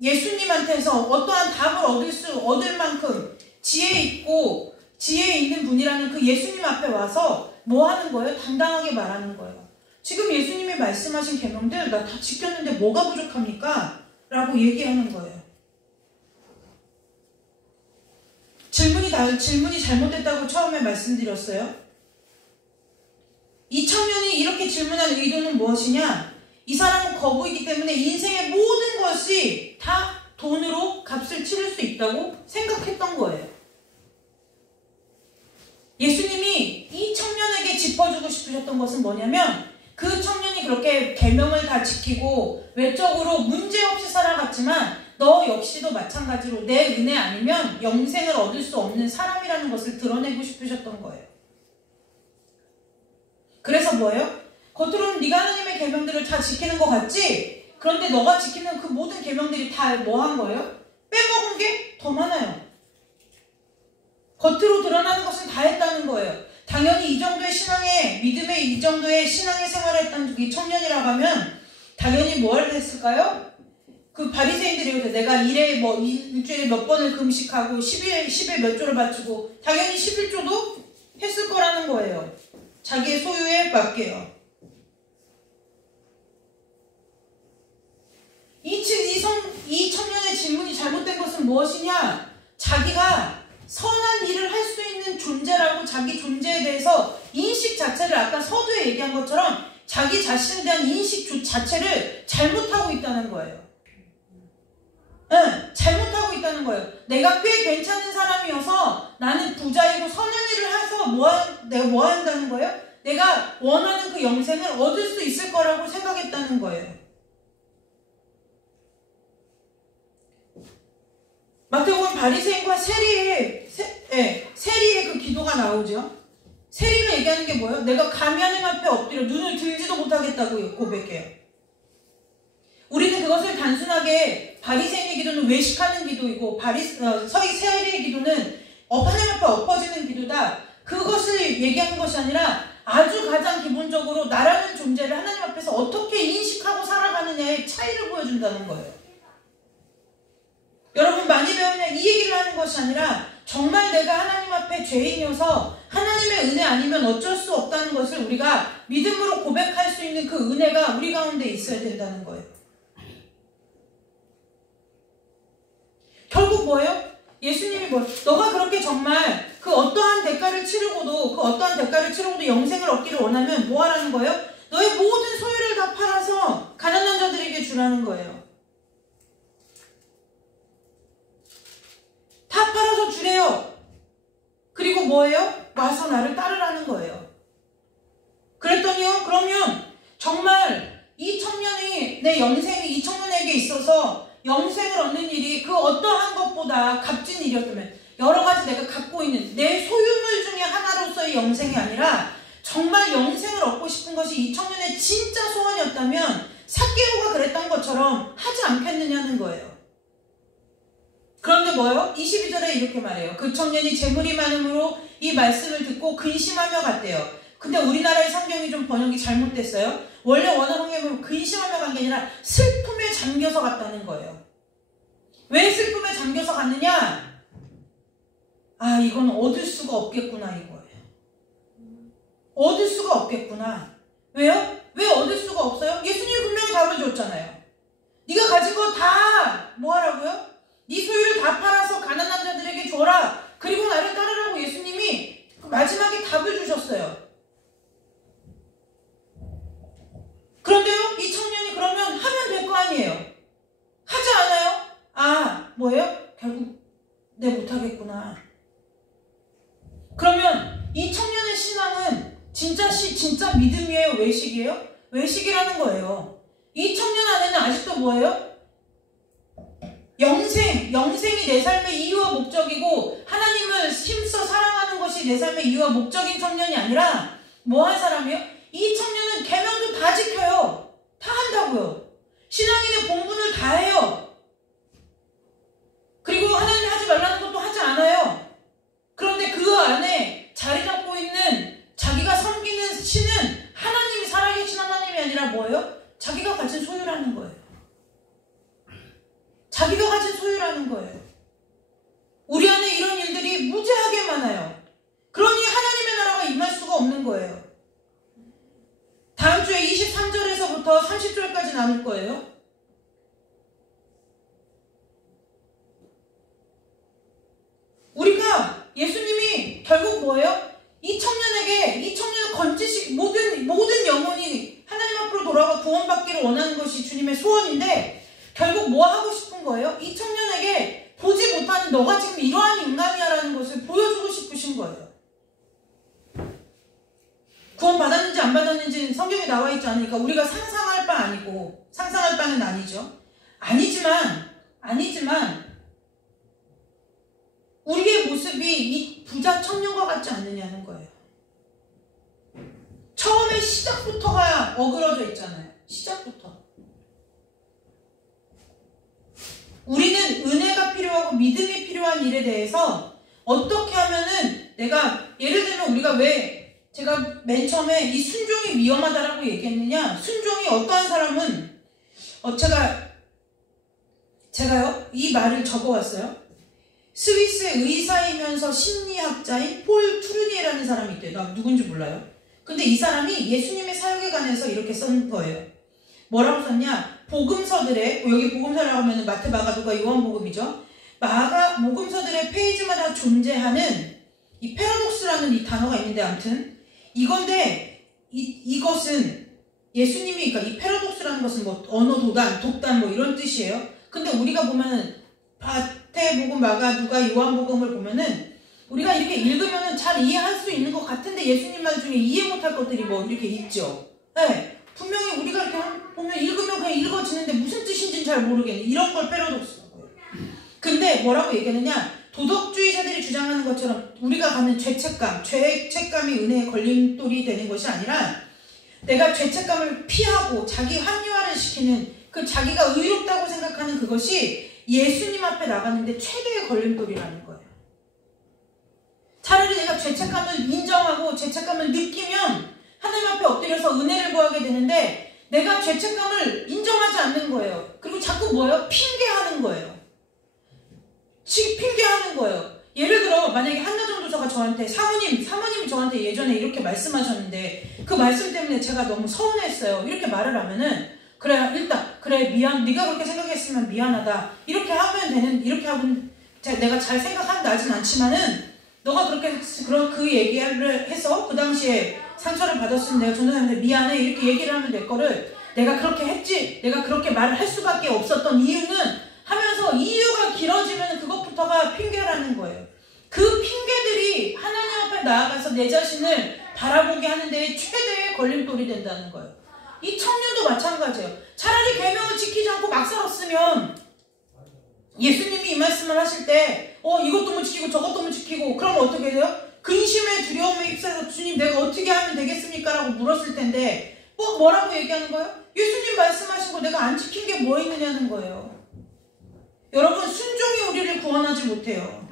예수님한테서 어떠한 답을 얻을 만큼 지혜 있는 분이라는 그 예수님 앞에 와서 뭐 하는 거예요? 당당하게 말하는 거예요. 지금 예수님이 말씀하신 계명들 나 다 지켰는데 뭐가 부족합니까? 라고 얘기하는 거예요. 질문이 잘못됐다고 처음에 말씀드렸어요. 이 청년이 이렇게 질문한 의도는 무엇이냐? 이 사람은 거부이기 때문에 인생의 모든 것이 다 돈으로 값을 치를 수 있다고 생각했던 거예요. 예수님이 이 청년에게 짚어주고 싶으셨던 것은 뭐냐면 그 청년이 그렇게 계명을 다 지키고 외적으로 문제없이 살아갔지만 너 역시도 마찬가지로 내 은혜 아니면 영생을 얻을 수 없는 사람이라는 것을 드러내고 싶으셨던 거예요. 그래서 뭐예요? 겉으로는 네가 하나님의 계명들을 다 지키는 것 같지? 그런데 너가 지키는 그 모든 계명들이 다 뭐 한 거예요? 빼먹은 게 더 많아요. 겉으로 드러나는 것은 다 했다는 거예요. 당연히 이 정도의 이 정도의 신앙의 생활을 했던 이 청년이라고 하면 당연히 뭘 했을까요? 그 바리새인들이 내가 일주일에 몇 번을 금식하고 10일 몇 조를 바치고 당연히 11조도 했을 거라는 거예요. 자기의 소유에 맞게요. 이 청년의 질문이 잘못된 것은 무엇이냐? 자기가 선한 일을 할 수 있는 존재라고 자기 존재에 대해서 인식 자체를 아까 서두에 얘기한 것처럼 자기 자신에 대한 인식 자체를 잘못하고 있다는 거예요. 응, 잘못하고 있다는 거예요. 내가 꽤 괜찮은 사람이어서 나는 부자이고 선한 일을 해서 내가 뭐 한다는 거예요? 내가 원하는 그 영생을 얻을 수 있을 거라고 생각했다는 거예요. 마태복음 바리새인과 세리의 그 기도가 나오죠. 세리가 얘기하는 게 뭐예요? 내가 감히 하나님 앞에 엎드려 눈을 들지도 못하겠다고 고백해요. 우리는 그것을 단순하게 바리새인의 기도는 외식하는 기도이고 세리의 기도는 하나님 앞에 엎어지는 기도다. 그것을 얘기하는 것이 아니라 아주 가장 기본적으로 나라는 존재를 하나님 앞에서 어떻게 인식하고 살아가느냐의 차이를 보여준다는 거예요. 여러분 많이 배우면 이 얘기를 하는 것이 아니라 정말 내가 하나님 앞에 죄인이어서 하나님의 은혜 아니면 어쩔 수 없다는 것을 우리가 믿음으로 고백할 수 있는 그 은혜가 우리 가운데 있어야 된다는 거예요. 결국 뭐예요? 예수님이 너가 그렇게 정말 그 어떠한 대가를 치르고도 영생을 얻기를 원하면 뭐 하라는 거예요? 너의 모든 소유를 다 팔아서 가난한 자들에게 주라는 거예요. 다 팔아서 주래요. 그리고 뭐예요? 와서 나를 따르라는 거예요. 그랬더니요, 그러면 정말 이 청년이 이 청년에게 있어서 영생을 얻는 일이 그 어떠한 것보다 값진 일이었다면 여러 가지 내가 갖고 있는 내 소유물 중에 하나로서의 영생이 아니라 정말 영생을 얻고 싶은 것이 이 청년의 진짜 소원이었다면 삭개오가 그랬던 것처럼 하지 않겠느냐는 거예요. 그런데 뭐예요? 22절에 이렇게 말해요. 그 청년이 재물이 많음으로 이 말씀을 듣고 근심하며 갔대요. 근데 우리나라의 성경이 좀 번역이 잘못됐어요. 원래 원어 성경에 보면 근심하며 간 게 아니라 슬픔에 잠겨서 갔다는 거예요. 왜 슬픔에 잠겨서 갔느냐? 아, 이건 얻을 수가 없겠구나 이거예요. 얻을 수가 없겠구나. 왜요? 왜 얻을 수가 없어요? 예수님이 분명히 답을 줬잖아요. 네가 가진 거 다 뭐하라고요? 네 소유를 다 팔아서 가난한 자들에게 줘라. 그리고 나를 따르라고 예수님이 마지막에 답을 주셨어요. 그런데요, 이 청년이 그러면 하면 될 거 아니에요. 하지 않아요? 아, 뭐예요? 결국 내 못하겠구나. 그러면 이 청년의 신앙은 진짜 믿음이에요? 외식이에요? 외식이라는 거예요. 이 청년 안에는 아직도 뭐예요? 영생이 내 삶의 이유와 목적이고 하나님을 힘써 사랑하는 것이 내 삶의 이유와 목적인 청년이 아니라 뭐 한 사람이에요? 이 청년은 계명도 다 지켜요. 다 한다고요. 신앙인의 본분을 다 해요. 그리고 하나님이 하지 말라는 것도 하지 않아요. 그런데 그 안에 자리 잡고 있는 자기가 섬기는 신은 하나님이 살아계신 하나님이 아니라 뭐예요? 자기가 가진 소유라는 거예요. 자기가 가진 소유라는 거예요. 우리 안에 이런 일들이 무지하게 많아요. 그러니 하나님의 나라가 임할 수가 없는 거예요. 다음 주에 23절에서부터 30절까지 나눌 거예요. 우리가 예수님이 결국 뭐예요? 이 청년을 건지시 모든 영혼이 하나님 앞으로 돌아가 구원받기를 원하는 것이 주님의 소원인데 결국 뭐 하고 싶은 거예요? 이 청년에게 보지 못하는 너가 지금 이러한 인간이야라는 것을 보여주고 싶으신 거예요. 구원 받았는지 안 받았는지는 성경에 나와 있지 않으니까 우리가 상상할 바 아니고 상상할 바는 아니죠. 아니지만 우리의 모습이 이 부자 청년과 같지 않느냐는 거예요. 처음에 시작부터가 어그러져 있잖아요. 시작부터. 우리는 은혜가 필요하고 믿음이 필요한 일에 대해서 어떻게 하면은 예를 들면 제가 맨 처음에 이 순종이 위험하다라고 얘기했느냐? 순종이 어떠한 사람은 제가요 이 말을 적어왔어요. 스위스의 의사이면서 심리학자인 폴 투르니에라는 사람이 있대요. 나 누군지 몰라요. 근데 이 사람이 예수님의 사역에 관해서 이렇게 쓴 거예요. 뭐라고 썼냐? 복음서들의 여기 복음서라고 하면 마태, 마가, 누가, 요한복음이죠. 복음서들의 페이지마다 존재하는 이 패러독스라는 이 단어가 있는데 아무튼 이건데 이것은 예수님이 그러니까 이 패러독스라는 것은 뭐 언어 독단 뭐 이런 뜻이에요. 근데 우리가 보면은 마태복음, 마가, 누가, 요한복음을 보면은 우리가 이렇게 읽으면은 잘 이해할 수 있는 것 같은데 예수님 말 중에 이해 못할 것들이 뭐 이렇게 있죠. 네. 분명히 우리가 이렇게 보면 읽으면 그냥 읽어지는데 무슨 뜻인지는 잘 모르겠네. 이런 걸 패러독스라고요. 근데 뭐라고 얘기하느냐? 도덕주의자들이 주장하는 것처럼 우리가 갖는 죄책감이 은혜의 걸림돌이 되는 것이 아니라 내가 죄책감을 피하고 자기 합리화를 시키는 그 자기가 의롭다고 생각하는 그것이 예수님 앞에 나가는데 최대의 걸림돌이라는 거예요. 차라리 내가 죄책감을 인정하고 죄책감을 느끼면 하나님 앞에 엎드려서 은혜를 구하게 되는데 내가 죄책감을 인정하지 않는 거예요. 그리고 자꾸 뭐예요? 핑계하는 거예요. 핑계하는 거예요. 예를 들어 만약에 한나전도사가 저한테 사모님이 저한테 예전에 이렇게 말씀하셨는데 그 말씀 때문에 제가 너무 서운했어요. 이렇게 말을 하면은 그래 미안, 네가 그렇게 생각했으면 미안하다. 이렇게 하면 내가 잘 생각한다진 않지만은 너가 그 얘기를 해서 그 당시에 상처를 받았으면 내가 전도사님한테 미안해 이렇게 얘기를 하면 될 거를 내가 그렇게 했지, 내가 그렇게 말을 할 수밖에 없었던 이유는 하면서 이유가 길어지면 그것부터가 핑계라는 거예요. 그 핑계들이 하나님 앞에 나아가서 내 자신을 바라보게 하는 데에 최대의 걸림돌이 된다는 거예요. 이 청년도 마찬가지예요. 차라리 계명을 지키지 않고 막 살았으면 예수님이 이 말씀을 하실 때 이것도 못 지키고 저것도 못 지키고 그러면 어떻게 돼요? 근심에 두려움에 휩싸여서 주님 내가 어떻게 하면 되겠습니까? 라고 물었을 텐데 뭐라고 얘기하는 거예요? 예수님 말씀하신 거 내가 안 지킨 게 뭐 있느냐는 거예요. 여러분 순종이 우리를 구원하지 못해요.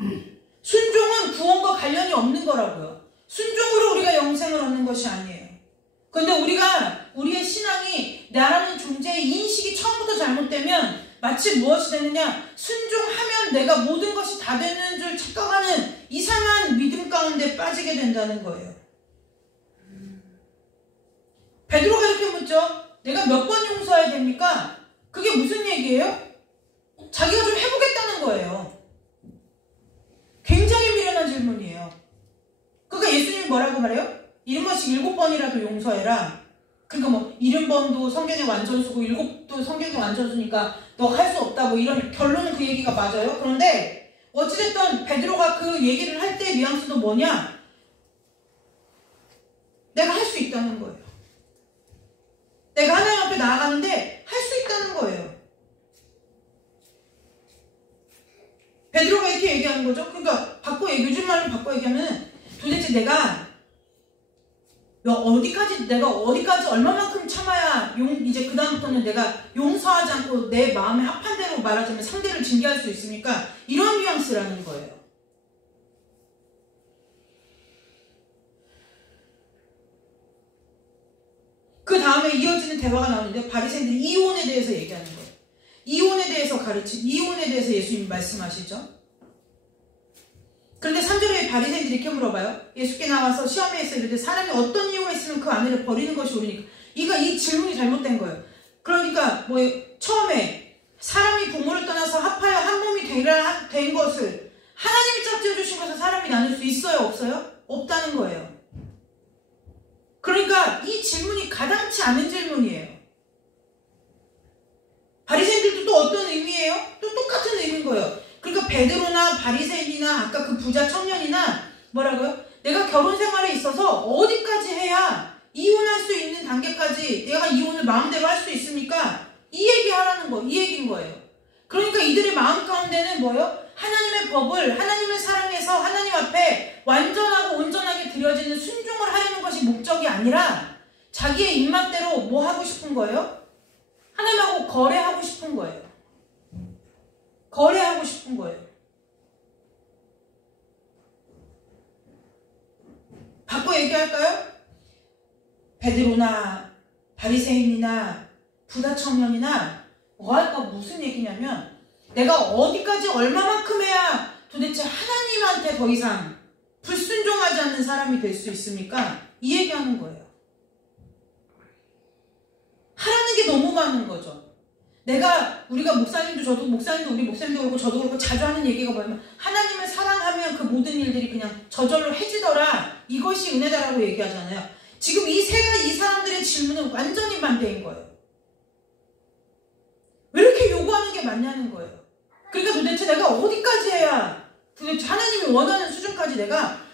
순종은 구원과 관련이 없는 거라고요. 순종으로 우리가 영생을 얻는 것이 아니에요. 그런데 우리의 신앙이 나라는 존재의 인식이 처음부터 잘못되면 마치 무엇이 되느냐, 순종하면 내가 모든 것이 다 되는 줄 착각하는 이상한 믿음 가운데 빠지게 된다는 거예요. 베드로가 이렇게 묻죠. 내가 몇 번 용서해야 됩니까? 그게 무슨 얘기예요? 자기가 좀 해보겠다는 거예요. 굉장히 미련한 질문이에요. 그러니까 예수님이 뭐라고 말해요? 70번씩 7번이라도 용서해라. 그러니까 뭐 70번도 성경의 완전수고 7도 성경의 완전수니까 너 할 수 없다, 뭐 이런 결론은 그 얘기가 맞아요. 그런데 어찌됐든 베드로가 그 얘기를 할 때 뉘앙스도 뭐냐? 내가 할 수 있다는 거예요. 내가 하나님 앞에 나아가는데 할 수 있다는 거예요. 베드로가 이렇게 얘기하는 거죠. 그러니까 요즘 말로 바꿔 얘기하면 도대체 내가 어디까지 얼마만큼 참아야 이제 그다음부터는 내가 용서하지 않고 내 마음에 합한 대로 말하자면 상대를 징계할 수 있습니까? 이런 뉘앙스라는 거예요. 그 다음에 이어지는 대화가 나오는데 바리새인들이 이혼에 대해서 얘기하는 거예요. 이혼에 대해서 예수님이 말씀하시죠. 그런데 3절에 바리새인들이 이렇게 물어봐요. 예수께 나와서 시험에서 이르되 사람이 어떤 이유가 있으면 그 아내를 버리는 것이 옳으니까. 이 질문이 잘못된 거예요. 그러니까 처음에 사람이 부모를 떠나서 합하여 한 몸이 된 것을 하나님이 짝지어 주신 것을 사람이 나눌 수 있어요, 없어요? 없다는 거예요. 그러니까 이 질문이 가당치 않은 질문이에요. 바리새인들도 또 어떤 의미예요? 또 똑같은 의미인 거예요. 그러니까 베드로나 바리새인이나 아까 그 부자 청년이나 뭐라고요? 내가 결혼 생활에 있어서 어디까지 해야 이혼할 수 있는 단계까지 내가 이혼을 마음대로 할 수 있습니까? 이 얘기인 거예요. 그러니까 이들의 마음 가운데는 뭐예요? 하나님의 법을, 하나님을 사랑해서 하나님 앞에 완전하고 온전하게 드려지는 순종을 하려는 것이 목적이 아니라 자기의 입맛대로 뭐 하고 싶은 거예요? 하나님하고 거래하고 싶은 거예요. 거래하고 싶은 거예요. 바꿔 얘기할까요? 베드로나 바리새인이나 부자 청년이나 무슨 얘기냐면 내가 어디까지 얼마만큼 해야 도대체 하나님한테 더 이상 불순종하지 않는 사람이 될 수 있습니까? 이 얘기하는 거예요. 하라는 게 너무 많은 거죠. 우리가 목사님도 우리 목사님도 그렇고 저도 그렇고 자주 하는 얘기가 뭐냐면 하나님을 사랑하면 그 모든 일들이 그냥 저절로 해지더라. 이것이 은혜다라고 얘기하잖아요. 지금 이 사람들의 질문은 완전히 반대인 거예요. 왜 이렇게 요구하는 게 맞냐는 거예요. 그러니까 도대체 내가 어디까지 해야 도대체 하나님이 원하는 수준까지 내가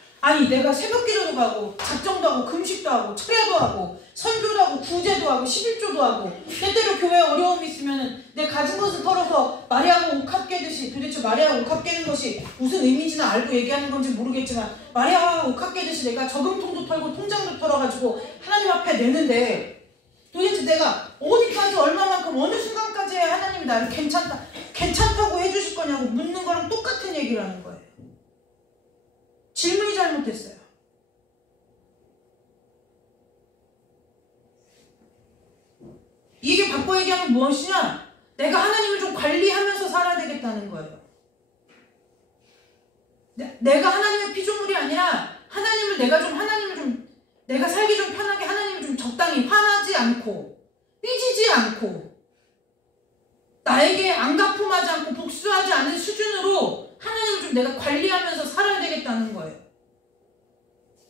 새벽 기도도 가고 작정도 하고 금식도 하고 철야도 하고 선교도 하고 구제도 하고 11조도 하고 때때로 교회에 어려움이 있으면 내 가진 것을 털어서 마리아가 옥합 깨듯이 도대체 마리아가 옥합 깨는 것이 무슨 의미인지는 알고 얘기하는 건지 모르겠지만 마리아가 옥합 깨듯이 내가 저금통도 털고 통장도 털어가지고 하나님 앞에 내는데 도대체 내가 어디까지 얼마만큼 어느 순간까지 해야 하나님이 나를 괜찮다고 해주실 거냐고 묻는 거랑 똑같은 얘기를 하는 거예요. 질문이 잘못됐어요. 이게 바꿔 얘기하면 무엇이냐? 내가 하나님을 좀 관리하면서 살아야 되겠다는 거예요. 내가 하나님의 피조물이 아니라 내가 살기 좀 편하게 하나님을 좀 적당히 화나지 않고 삐지지 않고 나에게 안가품하지 않고 복수하지 않은 수준으로 하나님을 좀 내가 관리하면서 살아야 되겠다는 거예요.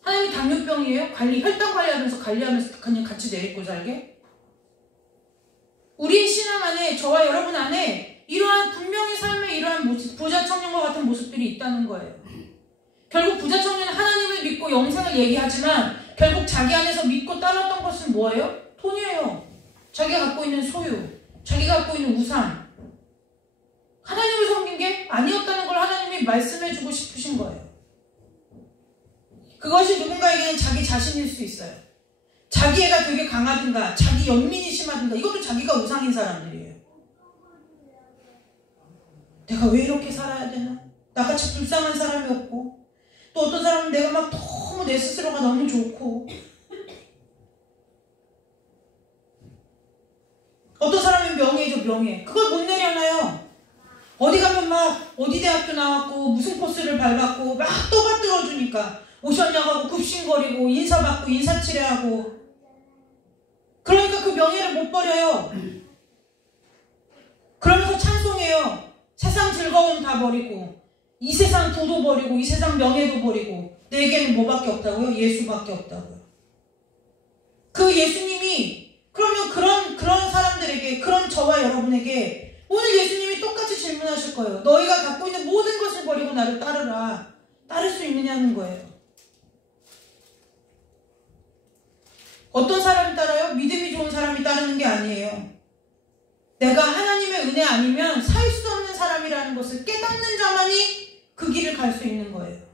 하나님이 당뇨병이에요? 혈당 관리하면서 그냥 같이 내딛고 살게? 우리의 신앙 안에, 저와 여러분 안에 이러한 분명히 삶의 이러한 모습, 부자 청년과 같은 모습들이 있다는 거예요. 결국 부자 청년은 하나님을 믿고 영생을 얘기하지만 결국 자기 안에서 믿고 따랐던 것은 뭐예요? 돈이에요. 자기가 갖고 있는 소유, 자기가 갖고 있는 우상. 하나님을 섬긴 게 아니었다는 걸 하나님이 말씀해주고 싶으신 거예요. 그것이 누군가에게는 자기 자신일 수 있어요. 자기 애가 되게 강하든가 자기 연민이 심하든가 이것도 자기가 우상인 사람들이에요. 내가 왜 이렇게 살아야 되나? 나같이 불쌍한 사람이 없고 또 어떤 사람은 내가 막 너무 내 스스로가 너무 좋고, 어떤 사람은 명예죠, 명예. 그걸 못 내려놔요. 어디 가면 막 어디 대학교 나왔고 무슨 코스를 밟았고 막 떠받들어주니까 오셨냐고 하고 굽신거리고 인사받고 인사치레하고, 그러니까 그 명예를 못 버려요. 그러면서 찬송해요. 세상 즐거움 다 버리고 이 세상 부도 버리고 이 세상 명예도 버리고 내게는 뭐밖에 없다고요? 예수밖에 없다고요. 그 예수님이, 그러면 그런 사람들에게, 그런 저와 여러분에게 오늘 예수님이 똑같이 질문하실 거예요. 너희가 갖고 있는 모든 것을 버리고 나를 따르라. 따를 수 있느냐는 거예요. 어떤 사람이 따라요? 믿음이 좋은 사람이 따르는 게 아니에요. 내가 하나님의 은혜 아니면 살 수 없는 사람이라는 것을 깨닫는 자만이 그 길을 갈 수 있는 거예요.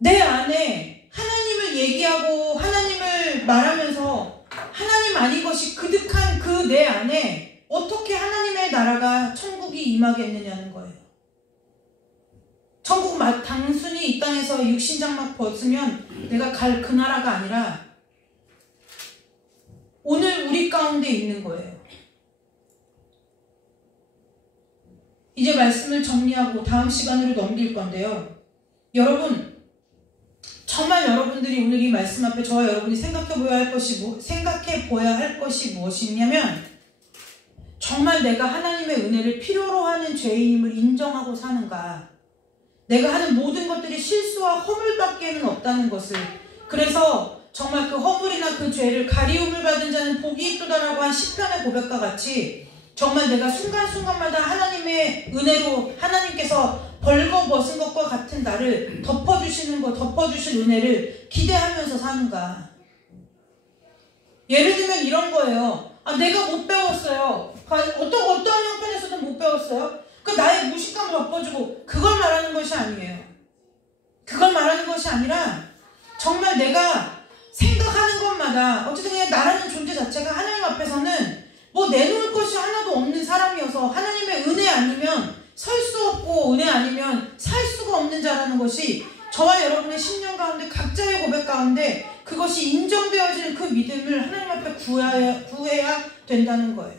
내 안에 하나님을 얘기하고 하나님을 말하면서 하나님 아닌 것이 그득한 그 내 안에 어떻게 하나님의 나라가, 천국이 임하겠느냐는 거예요. 천국 단순히 이 땅에서 육신장막 벗으면 내가 갈 그 나라가 아니라 오늘 우리 가운데 있는 거예요. 이제 말씀을 정리하고 다음 시간으로 넘길 건데요. 여러분, 정말 여러분들이 오늘 이 말씀 앞에 저와 여러분이 생각해 보아야 할 것이 무엇이냐면, 정말 내가 하나님의 은혜를 필요로 하는 죄인임을 인정하고 사는가, 내가 하는 모든 것들이 실수와 허물밖에는 없다는 것을, 그래서 정말 그 허물이나 그 죄를 가리움을 받은 자는 복이 있도다라고 한 시편의 고백과 같이 정말 내가 순간순간마다 하나님의 은혜로, 하나님께서 벌거벗은 것과 같은 나를 덮어주시는 것, 덮어주신 은혜를 기대하면서 사는가. 예를 들면 이런 거예요. 내가 못 배웠어요. 어떠한 형편에서도 못 배웠어요. 그 나의 무식감을 덮어주고, 그걸 말하는 것이 아니에요. 그걸 말하는 것이 아니라 정말 내가 생각하는 것마다 어쨌든 그냥 나라는 존재 자체가 하나님 앞에서는 뭐 내놓을 것이 하나도 없는 사람이어서 하나님의 은혜 아니면 설 수 없고 은혜 아니면 살 수가 없는 자라는 것이 저와 여러분의 심령 가운데, 각자의 고백 가운데 그것이 인정되어지는 그 믿음을 하나님 앞에 구해야 된다는 거예요.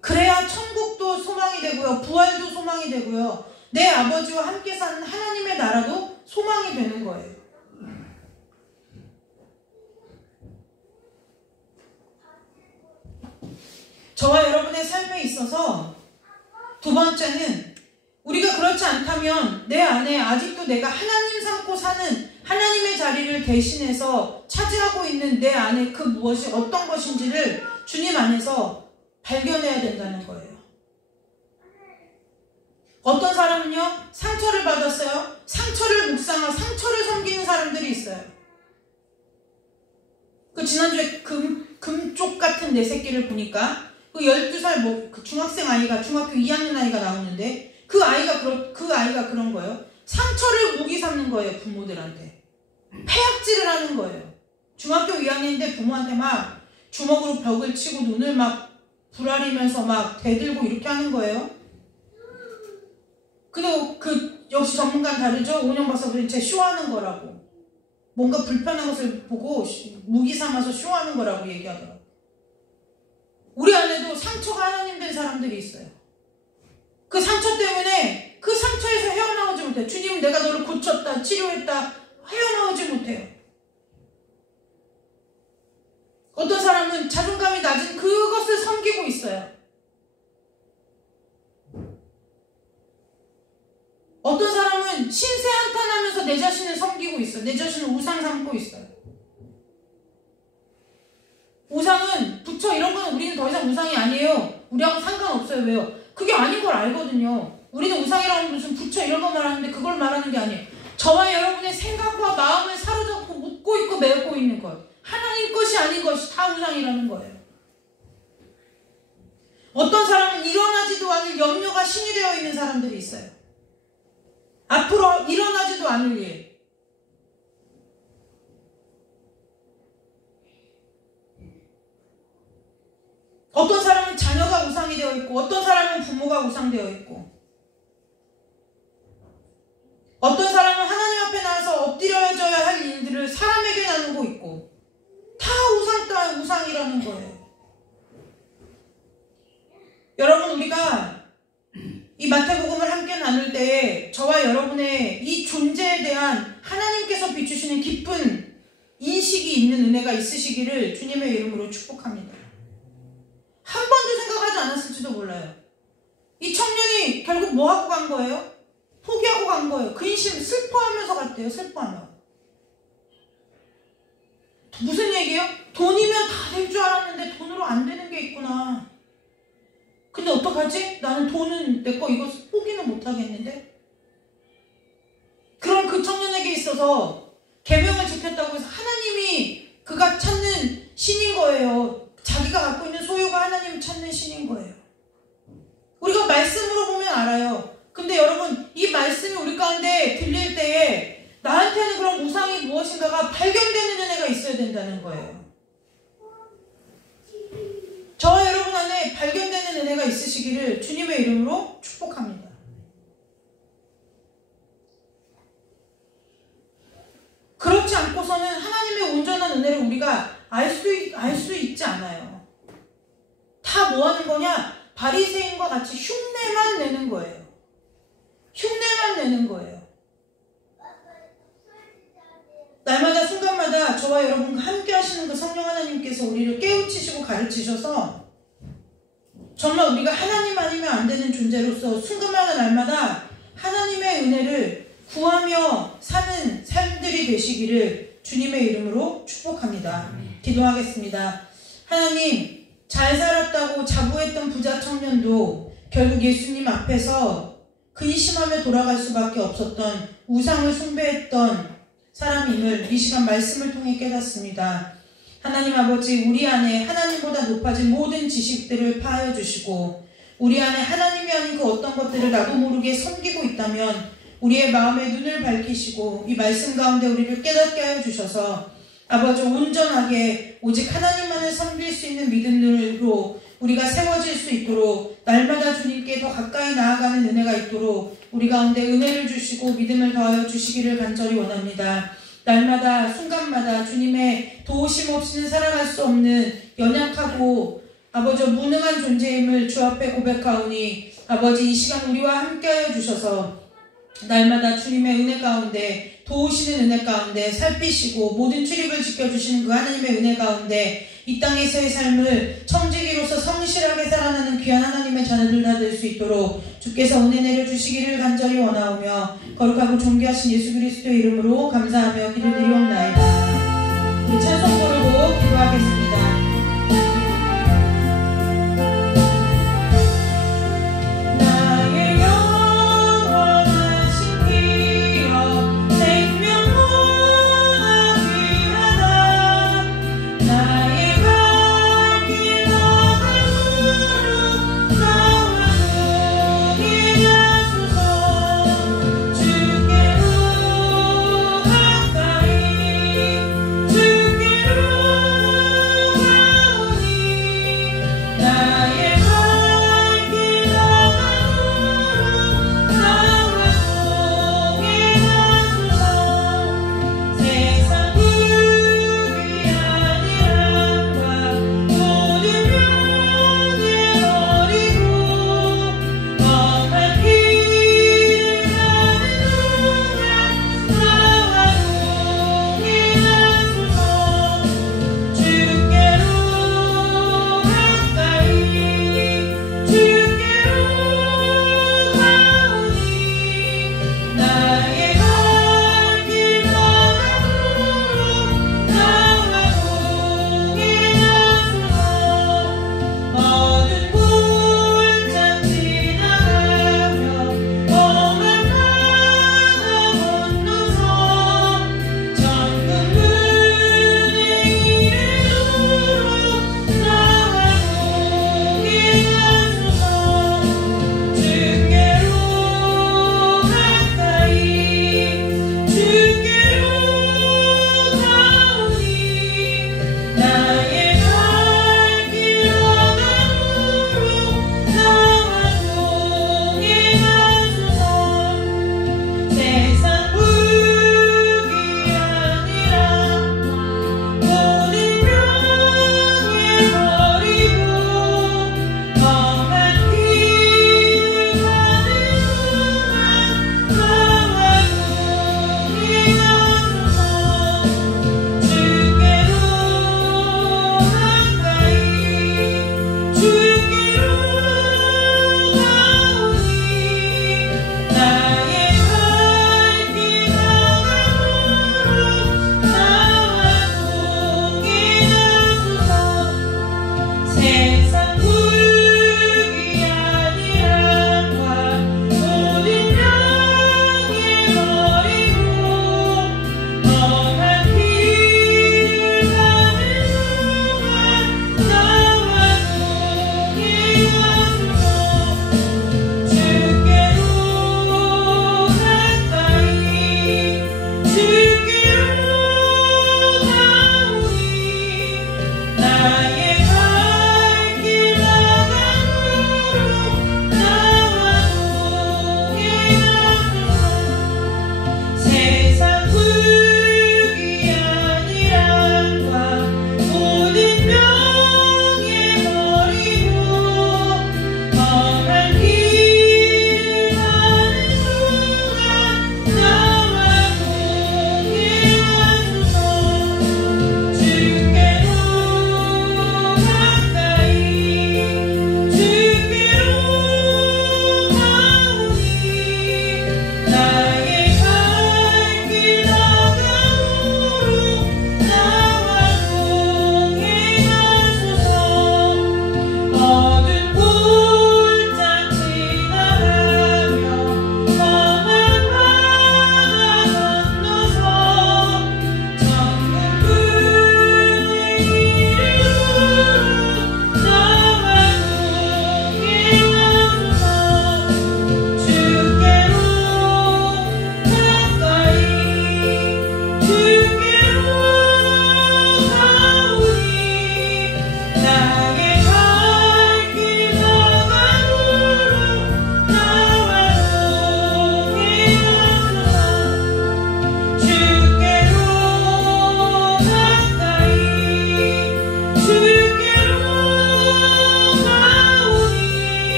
그래야 천국도 소망이 되고요, 부활도 소망이 되고요, 내 아버지와 함께 사는 하나님의 나라도 소망이 되는 거예요. 저와 여러분의 삶에 있어서 두 번째는, 우리가 그렇지 않다면 내 안에 아직도 내가 하나님 삼고 사는 하나님의 자리를 대신해서 차지하고 있는 내 안에 그 무엇이 어떤 것인지를 주님 안에서 발견해야 된다는 거예요. 어떤 사람은요, 상처를 받았어요. 상처를 묵상하고 상처를 섬기는 사람들이 있어요. 그 지난주에 금쪽 같은 내 새끼를 보니까 그 12살 그 중학생 아이가, 중학교 2학년 아이가 나오는데 그 아이가 그런 거예요. 상처를 무기 삼는 거예요, 부모들한테. 패약질을 하는 거예요. 중학교 2학년인데 부모한테 막 주먹으로 벽을 치고 눈을 막 부라리면서 막 대들고 이렇게 하는 거예요. 그리고 역시 전문가는 다르죠. 5년 봐서 도대체 쇼하는 거라고. 뭔가 불편한 것을 보고 무기 삼아서 쇼하는 거라고 얘기하더라고요. 우리 안에도 상처가 하나님 된 사람들이 있어요. 그 상처 때문에 그 상처에서 헤어나오지 못해요. 주님, 내가 너를 고쳤다, 치료했다, 헤어나오지 못해요. 어떤 사람은 자존감이 낮은 그것을 섬기고 있어요. 어떤 사람은 신세 한탄하면서 내 자신을 섬기고 있어요. 내 자신을 우상 삼고 있어요. 우상은, 부처 이런 거는 우리는 더 이상 우상이 아니에요. 우리하고 상관없어요. 왜요? 그게 아닌 걸 알거든요. 우리는 우상이라고 하면 무슨 부처 이런 거 말하는데 그걸 말하는 게 아니에요. 저와 여러분의 생각과 마음을 사로잡고 묶고 있고 메고 있는 것, 하나님 것이 아닌 것이 다 우상이라는 거예요. 어떤 사람은 일어나지도 않을 염려가 신이 되어 있는 사람들이 있어요. 앞으로 일어나지도 않을 일. 어떤 사람은 자녀가 우상이 되어 있고, 어떤 사람은 부모가 우상되어 있고, 흉내난 우상이라는 거예요. 여러분, 우리가 이 마태복음을 함께 나눌 때에 저와 여러분의 이 존재에 대한 하나님께서 비추시는 깊은 인식이 있는 은혜가 있으시기를 주님의 이름으로 축복합니다. 한 번도 생각하지 않았을지도 몰라요. 이 청년이 결국 뭐 하고 간 거예요? 포기하고 간 거예요. 근심, 슬퍼하면서 갔대요. 슬퍼하며. 무슨 얘기예요? 돈이면 다 될 줄 알았는데 돈으로 안 되는 게 있구나. 근데 어떡하지? 나는 돈은 내 거 이거 포기는 못 하겠는데? 그럼 그 청년에게 있어서 계명을 지켰다고 해서 하나님이 그가 찾는 신인 거예요. 자기가 갖고 있는 소유가 하나님 찾는 신인 거예요. 우리가 말씀으로 보면 알아요. 근데 여러분, 이 말씀이 우리 가운데 들릴 때에 나한테는 그런 우상이 무엇인가가 발견되는 은혜가 있어야 된다는 거예요. 저와 여러분 안에 발견되는 은혜가 있으시기를 주님의 이름으로 축복합니다. 그렇지 않고서는 하나님의 온전한 은혜를 우리가 알 수 있지 않아요. 다 뭐 하는 거냐? 바리새인과 같이 흉내만 내는 거예요. 흉내만 내는 거예요. 날마다 순간마다 저와 여러분과 함께 하시는 그 성령 하나님께서 우리를 깨우치시고 가르치셔서 정말 우리가 하나님 아니면 안 되는 존재로서 순간마다 날마다 하나님의 은혜를 구하며 사는 삶들이 되시기를 주님의 이름으로 축복합니다. 기도하겠습니다. 하나님, 잘 살았다고 자부했던 부자 청년도 결국 예수님 앞에서 근심하며 돌아갈 수밖에 없었던 우상을 숭배했던 사람임을 이 시간 말씀을 통해 깨닫습니다. 하나님 아버지, 우리 안에 하나님보다 높아진 모든 지식들을 파하여 주시고 우리 안에 하나님이 아닌 그 어떤 것들을 나도 모르게 섬기고 있다면 우리의 마음의 눈을 밝히시고 이 말씀 가운데 우리를 깨닫게 하여 주셔서 아버지, 온전하게 오직 하나님만을 섬길 수 있는 믿음으로 우리가 세워질 수 있도록 날마다 주님께 더 가까이 나아가는 은혜가 있도록 우리 가운데 은혜를 주시고 믿음을 더하여 주시기를 간절히 원합니다. 날마다 순간마다 주님의 도우심 없이는 살아갈 수 없는 연약하고 아버지 무능한 존재임을 주 앞에 고백하오니 아버지, 이 시간 우리와 함께하여 주셔서 날마다 주님의 은혜 가운데, 도우시는 은혜 가운데 살피시고 모든 출입을 지켜주시는 그 하나님의 은혜 가운데 이 땅에서의 삶을 청지기로서 성실하게 살아나는 귀한 하나님의 자녀들 다 될 수 있도록 주께서 은혜 내려주시기를 간절히 원하오며 거룩하고 존귀하신 예수 그리스도의 이름으로 감사하며 기도드리옵나이다. 우리 찬송 부르고 기도하겠습니다. 주께 가까이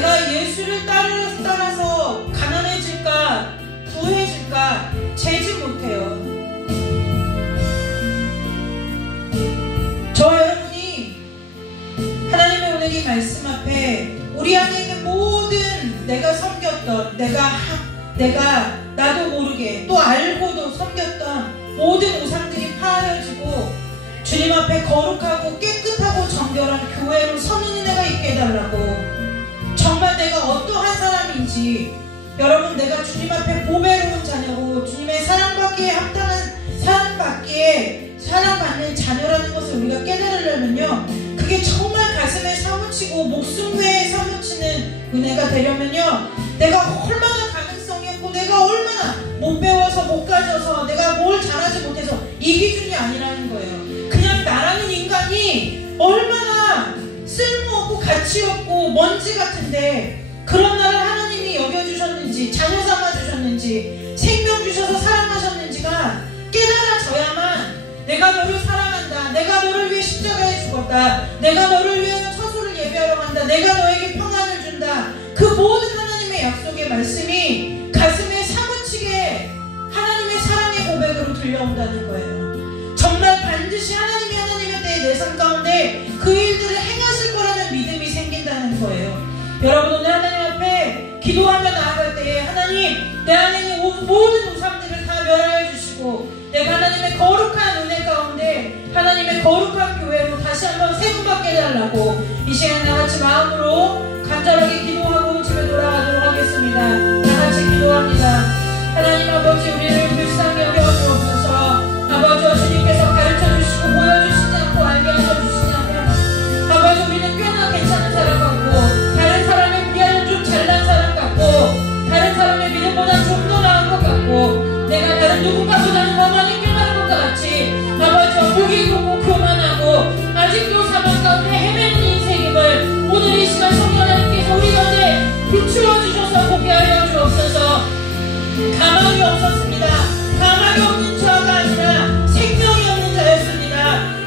내가 예수를 따라서 가난해질까 부해질까 재지 못해요. 저와 여러분이 하나님의 오늘 이 말씀 앞에 우리 안에 있는 모든 내가 섬겼던 나도 모르게 또 알고도 섬겼던 모든 우상들이 파하여지고 주님 앞에 거룩하고 깨끗하고 정결한 교회로 서는 은혜가 있게 해달라고, 정말 내가 어떠한 사람인지, 여러분 내가 주님 앞에 보배로운 자녀고 주님의 사랑받기에 합당한 사랑받는 자녀라는 것을 우리가 깨달으려면요, 그게 정말 가슴에 사무치고 목숨에 사무치는 은혜가 되려면요, 내가 얼마나 가능성이 없고 내가 얼마나 못 배워서 못 가져서 내가 뭘 잘하지 못해서 이 기준이 아니라는 거예요. 그냥 나라는 인간이 얼마나 쓸모없고 가치없고 먼지 같은데 그런 나를 하나님이 여겨주셨는지, 자녀 삼아주셨는지, 생명 주셔서 사랑하셨는지가 깨달아져야만 내가 너를 사랑한다, 내가 너를 위해 십자가에 죽었다, 내가 너를 위해 처소를 예배하러 간다, 내가 너에게 평안을 준다, 그 모든 하나님의 약속의 말씀이 가슴에 사무치게 하나님의 사랑의 고백으로 들려온다는 거예요. 정말 반드시 하나님의 때에 내 삶 가운데 그 일들을 행하실 거라는 믿음이 생긴다는 거예요. 여러분 오늘 하나님 앞에 기도하며 나아갈 때에 하나님, 내 안에 있는 모든 우상들을 다 멸하여 주시고 내가 하나님의 거룩한 은혜 가운데 하나님의 거룩한 교회로 다시 한번 세움받게 해달라고 이 시간 나같이 마음으로 간절하게 기도하고 집에 돌아가도록 하겠습니다. 나같이 기도합니다. 하나님 아버지, 우리를 불쌍히 여겨주옵소서. 아버지, 주님께서 가르쳐주시고 보여주시지 않고 알게 하셔주시지 않으면 아버지, 우리는 꽤나 괜찮은 사람 같고 다른 사람에 비하면 좀 잘난 사람 같고 다른 사람의 믿음보다 좀 더 나은 것 같고 내가 다른 누군가보다는 더 많이 깨달은 것과 같이 아버지, 무기고 교만하고 아직도 사망 가운데 헤매는 인생임을 오늘 이 시간 성령 하나님께서 우리 가운데 비추어 주셔서 보게 하여 주옵소서. 가망이 없었습니다. 가망이 없는 자가 아니라 생명이 없는 자였습니다.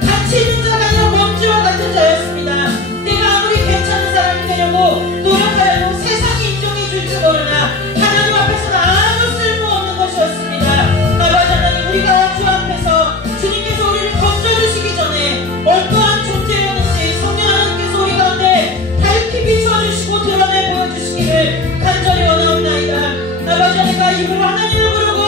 가치 있는 자가 아니라 먼지와 같은 자였습니다. 내가 아무리 괜찮은 사람이 되려고 노력하여도 세상이 인정해 줄지 모르나 하나님 앞에서는 아무 쓸모없는 것이었습니다. 아버지 하나님, 우리가 주 앞에서 주님께서 우리를 건져주시기 전에 어떠한 존재였는지 성령 하나님께서 우리 가운데 밝히 비춰주시고 드러내 보여주시기를 간절히 원하옵나이다. 아버지, 내가 입으로 하나님을 부르고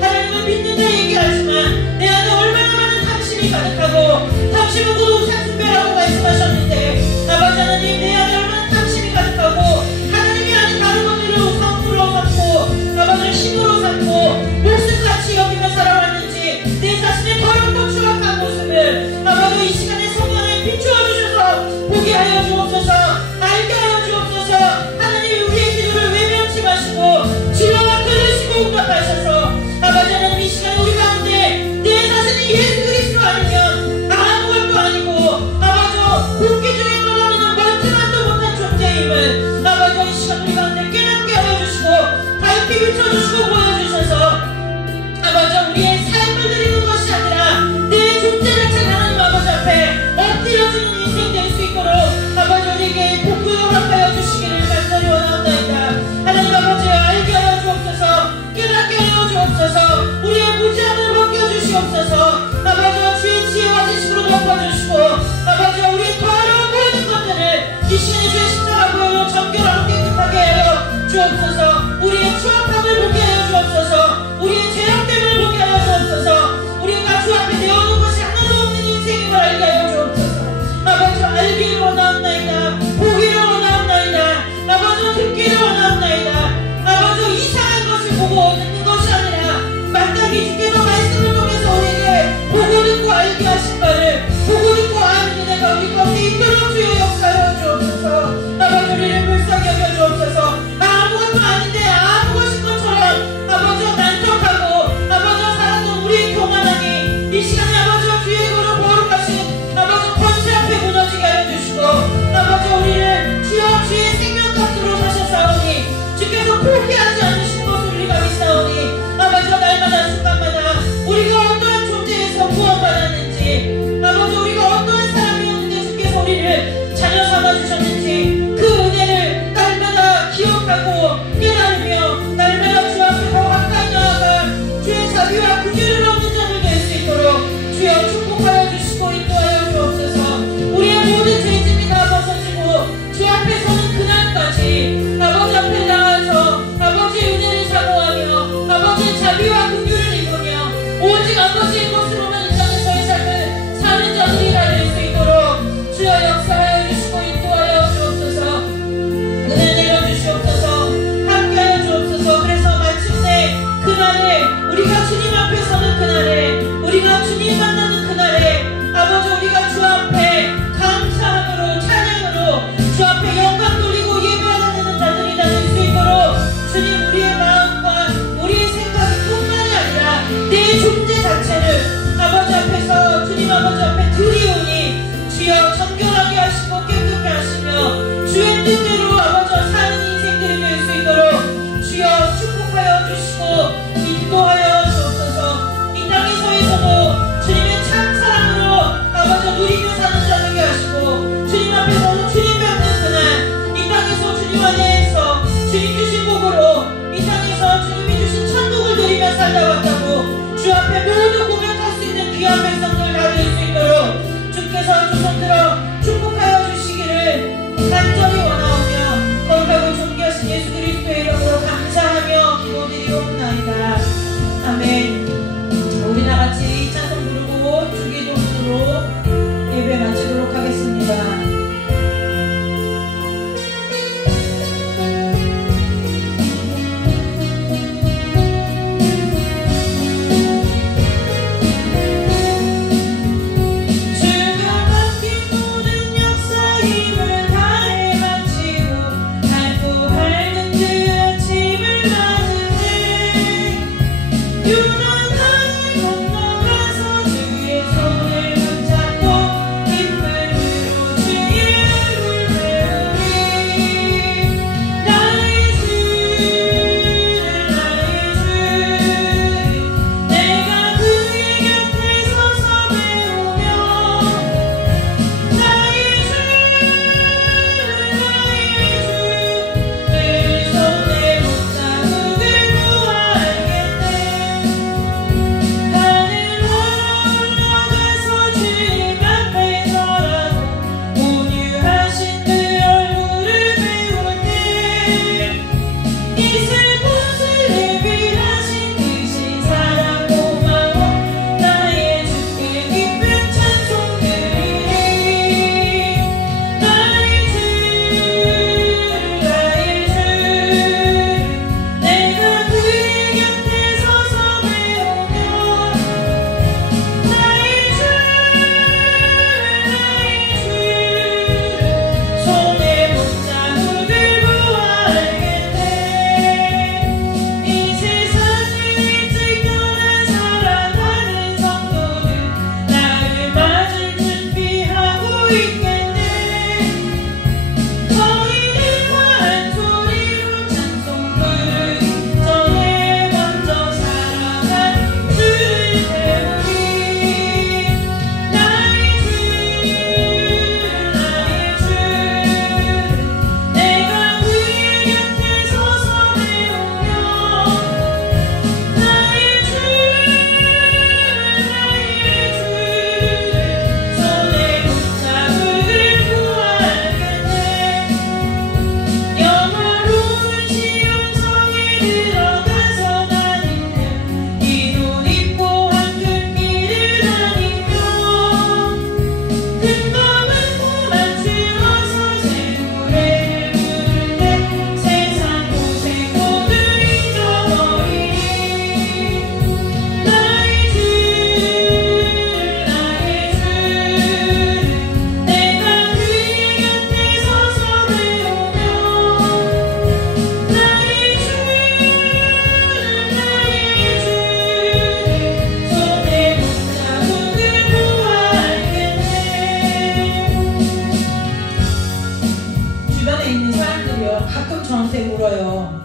하나님을 믿는다 얘기하지만 내 안에 얼마나 많은 탐심이 가득하고, 탐심은 곧 우상숭배라고 말씀하셨는데 아버지 하나님, 내 안에 얼마나 탐심이 가득하고 하나님이 아닌 다른 것들을 우상으로 삼고 아버지 힘으로 삼고 목숨같이 여기며 살아왔는지 내 자신의 더럽고 추악한 모습을 아버지 이 시간에 성령에 비추어 주셔서 보게 하여 주옵소서. 알게 하여 주옵소서. 하나님이 우리의 기도를 외면치 마시고 주여와 들으시고 응답하셔서 아버지 하나님, 이 시간에 우리 가운데 내 자신이 예수 그리스도 아니면 아무것도 아니고 아버지 공기 중에 떠다니는 멀쩡한도 못한 존재임을 아버지 이 시간 우리 가운데 깨닫게 하여 주시고 밝히 비춰주시고 보여주셔서 아버지, 우리의 삶을 드리는 것이 아니라 내 존재 자체가 하나님 아버지 앞에 엎드려지는 인생 될 수 있도록 아버지 우리에게 복을 허락하여 주시기를 간절히 원하옵나이다. 하나님 아버지, 알게 하여 주옵소서. 깨닫게 하여 주옵소서. 우리의 무지함을 벗겨주시옵소서. 아버지, 주의 지혜와 지식으로 덮어주시고 아버지, 우리의 더러운 모든 것들을 이 시간에 주의 십자가 보혈로 정결하고 깨끗하게 하여 주옵소서. 우리의 추악함을 보게 하여 주옵소서. 우리의 죄악됨을 보게 하여 주옵소서. 우리가 주 앞에 내어놓은 것이 하나도 없는 인생임을 알게 하여 주옵소서. 아버지, 알기를 원하옵나이다. 보기를 손 들어 축복하여 주시기를 간절히 원하오며 거룩하고 존귀하신 예수 그리스도의 이름으로 감사하며 기도드리옵나이다. 아멘. 우리 다같이 이 찬송 부르고 주기도문으로 예배 마치도록 하겠습니다.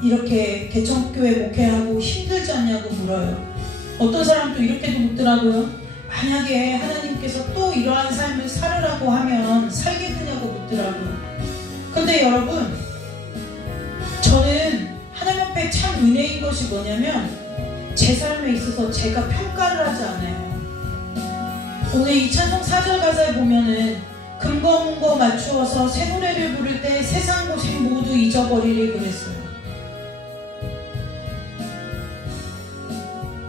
이렇게 개척교회 목회하고 힘들지 않냐고 물어요. 어떤 사람도 이렇게도 묻더라고요. 만약에 하나님께서 또 이러한 삶을 살으라고 하면 살겠느냐고 묻더라고요. 근데 여러분, 저는 하나님 앞에 참 은혜인 것이 뭐냐면 제 삶에 있어서 제가 평가를 하지 않아요. 오늘 이 찬송 4절 가사에 보면은 금거 문거 맞추어서 새 노래를 부를 때 세상 고생 모두 잊어버리리 그랬어요.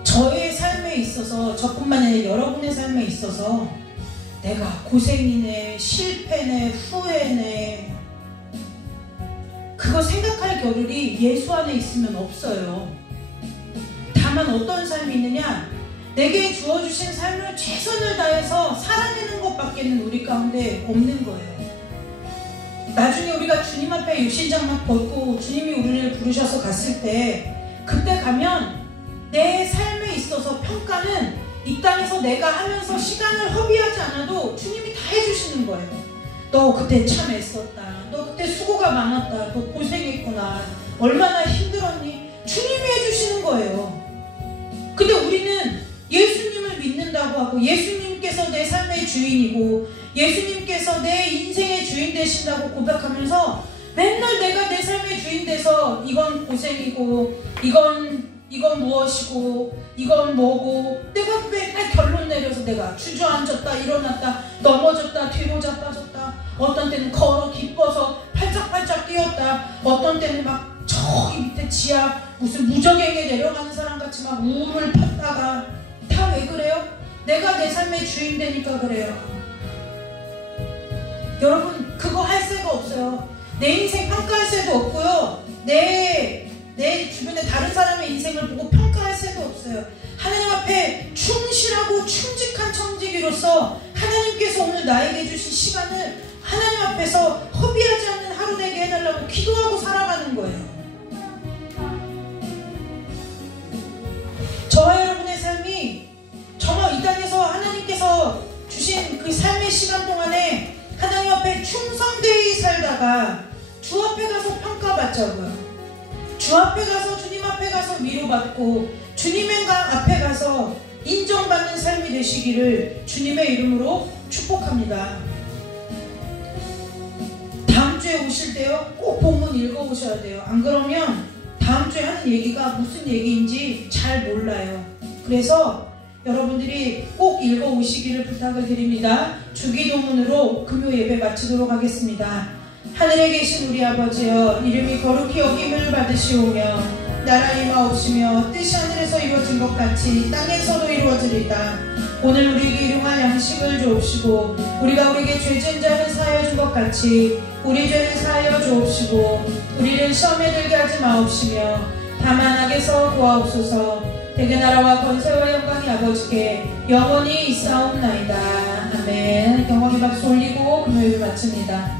저의 삶에 있어서, 저뿐만 아니라 여러분의 삶에 있어서 내가 고생이네, 실패네, 후회네, 그거 생각할 겨를이 예수 안에 있으면 없어요. 다만 어떤 삶이 있느냐, 내게 주어주신 삶을 최선을 다해서 살아내는 것밖에는 우리 가운데 없는 거예요. 나중에 우리가 주님 앞에 육신장막 벗고 주님이 우리를 부르셔서 갔을 때, 그때 가면 내 삶에 있어서 평가는 이 땅에서 내가 하면서 시간을 허비하지 않아도 주님이 다 해주시는 거예요. 너 그때 참 애썼다, 너 그때 수고가 많았다, 너 고생했구나, 얼마나 힘들었니, 주님이 해주시는 거예요. 근데 우리는 예수님을 믿는다고 하고 예수님께서 내 삶의 주인이고 예수님께서 내 인생의 주인 되신다고 고백하면서 맨날 내가 내 삶의 주인 돼서 이건 고생이고 이건 이건 무엇이고 이건 뭐고 내가 맨날 결론 내려서 내가 주저앉았다 일어났다 넘어졌다 뒤로 자빠졌다 어떤 때는 걸어 기뻐서 팔짝팔짝 뛰었다 어떤 때는 막 저기 밑에 지하 무슨 무적에게 내려가는 사람 같이 막 우울을 폈다가 다 왜 그래요? 내가 내 삶의 주인 되니까 그래요. 여러분 그거 할 새가 없어요. 내 인생 평가할 새도 없고요. 내 주변에 다른 사람의 인생을 보고 평가할 새도 없어요. 하나님 앞에 충실하고 충직한 청지기로서 하나님께서 오늘 나에게 주신 시간을 하나님 앞에서 허비하지 않는 하루 되게 해달라고 기도하고 살아가는 거예요. 저와 여러분의 삶이 정말 이 땅에서 하나님께서 주신 그 삶의 시간 동안에 하나님 앞에 충성되이 살다가 주 앞에 가서 평가받자고요. 주 앞에 가서 주님 앞에 가서 위로받고 주님의 앞에 가서 인정받는 삶이 되시기를 주님의 이름으로 축복합니다. 다음 주에 오실 때요 꼭 본문 읽어오셔야 돼요. 안 그러면 다음 주에 하는 얘기가 무슨 얘기인지 잘 몰라요. 그래서 여러분들이 꼭 읽어오시기를 부탁을 드립니다. 주기도문으로 금요 예배 마치도록 하겠습니다. 하늘에 계신 우리 아버지여 이름이 거룩히 여김을 받으시오며 나라 임하옵시며 뜻이 하늘에서 이루어진 것 같이 땅에서도 이루어지리다. 오늘 우리에게 일용할 양식을 주옵시고 우리가 우리에게 죄진 자를 사하여 준 것 같이 우리 죄를 사하여 주옵시고 우리를 시험에 들게 하지 마옵시며 다만 악에서 구하옵소서. 대개 나라와 권세와 영광이 아버지께 영원히 있사옵나이다. 아멘. 영광의 박수 올리고 금요일을 마칩니다.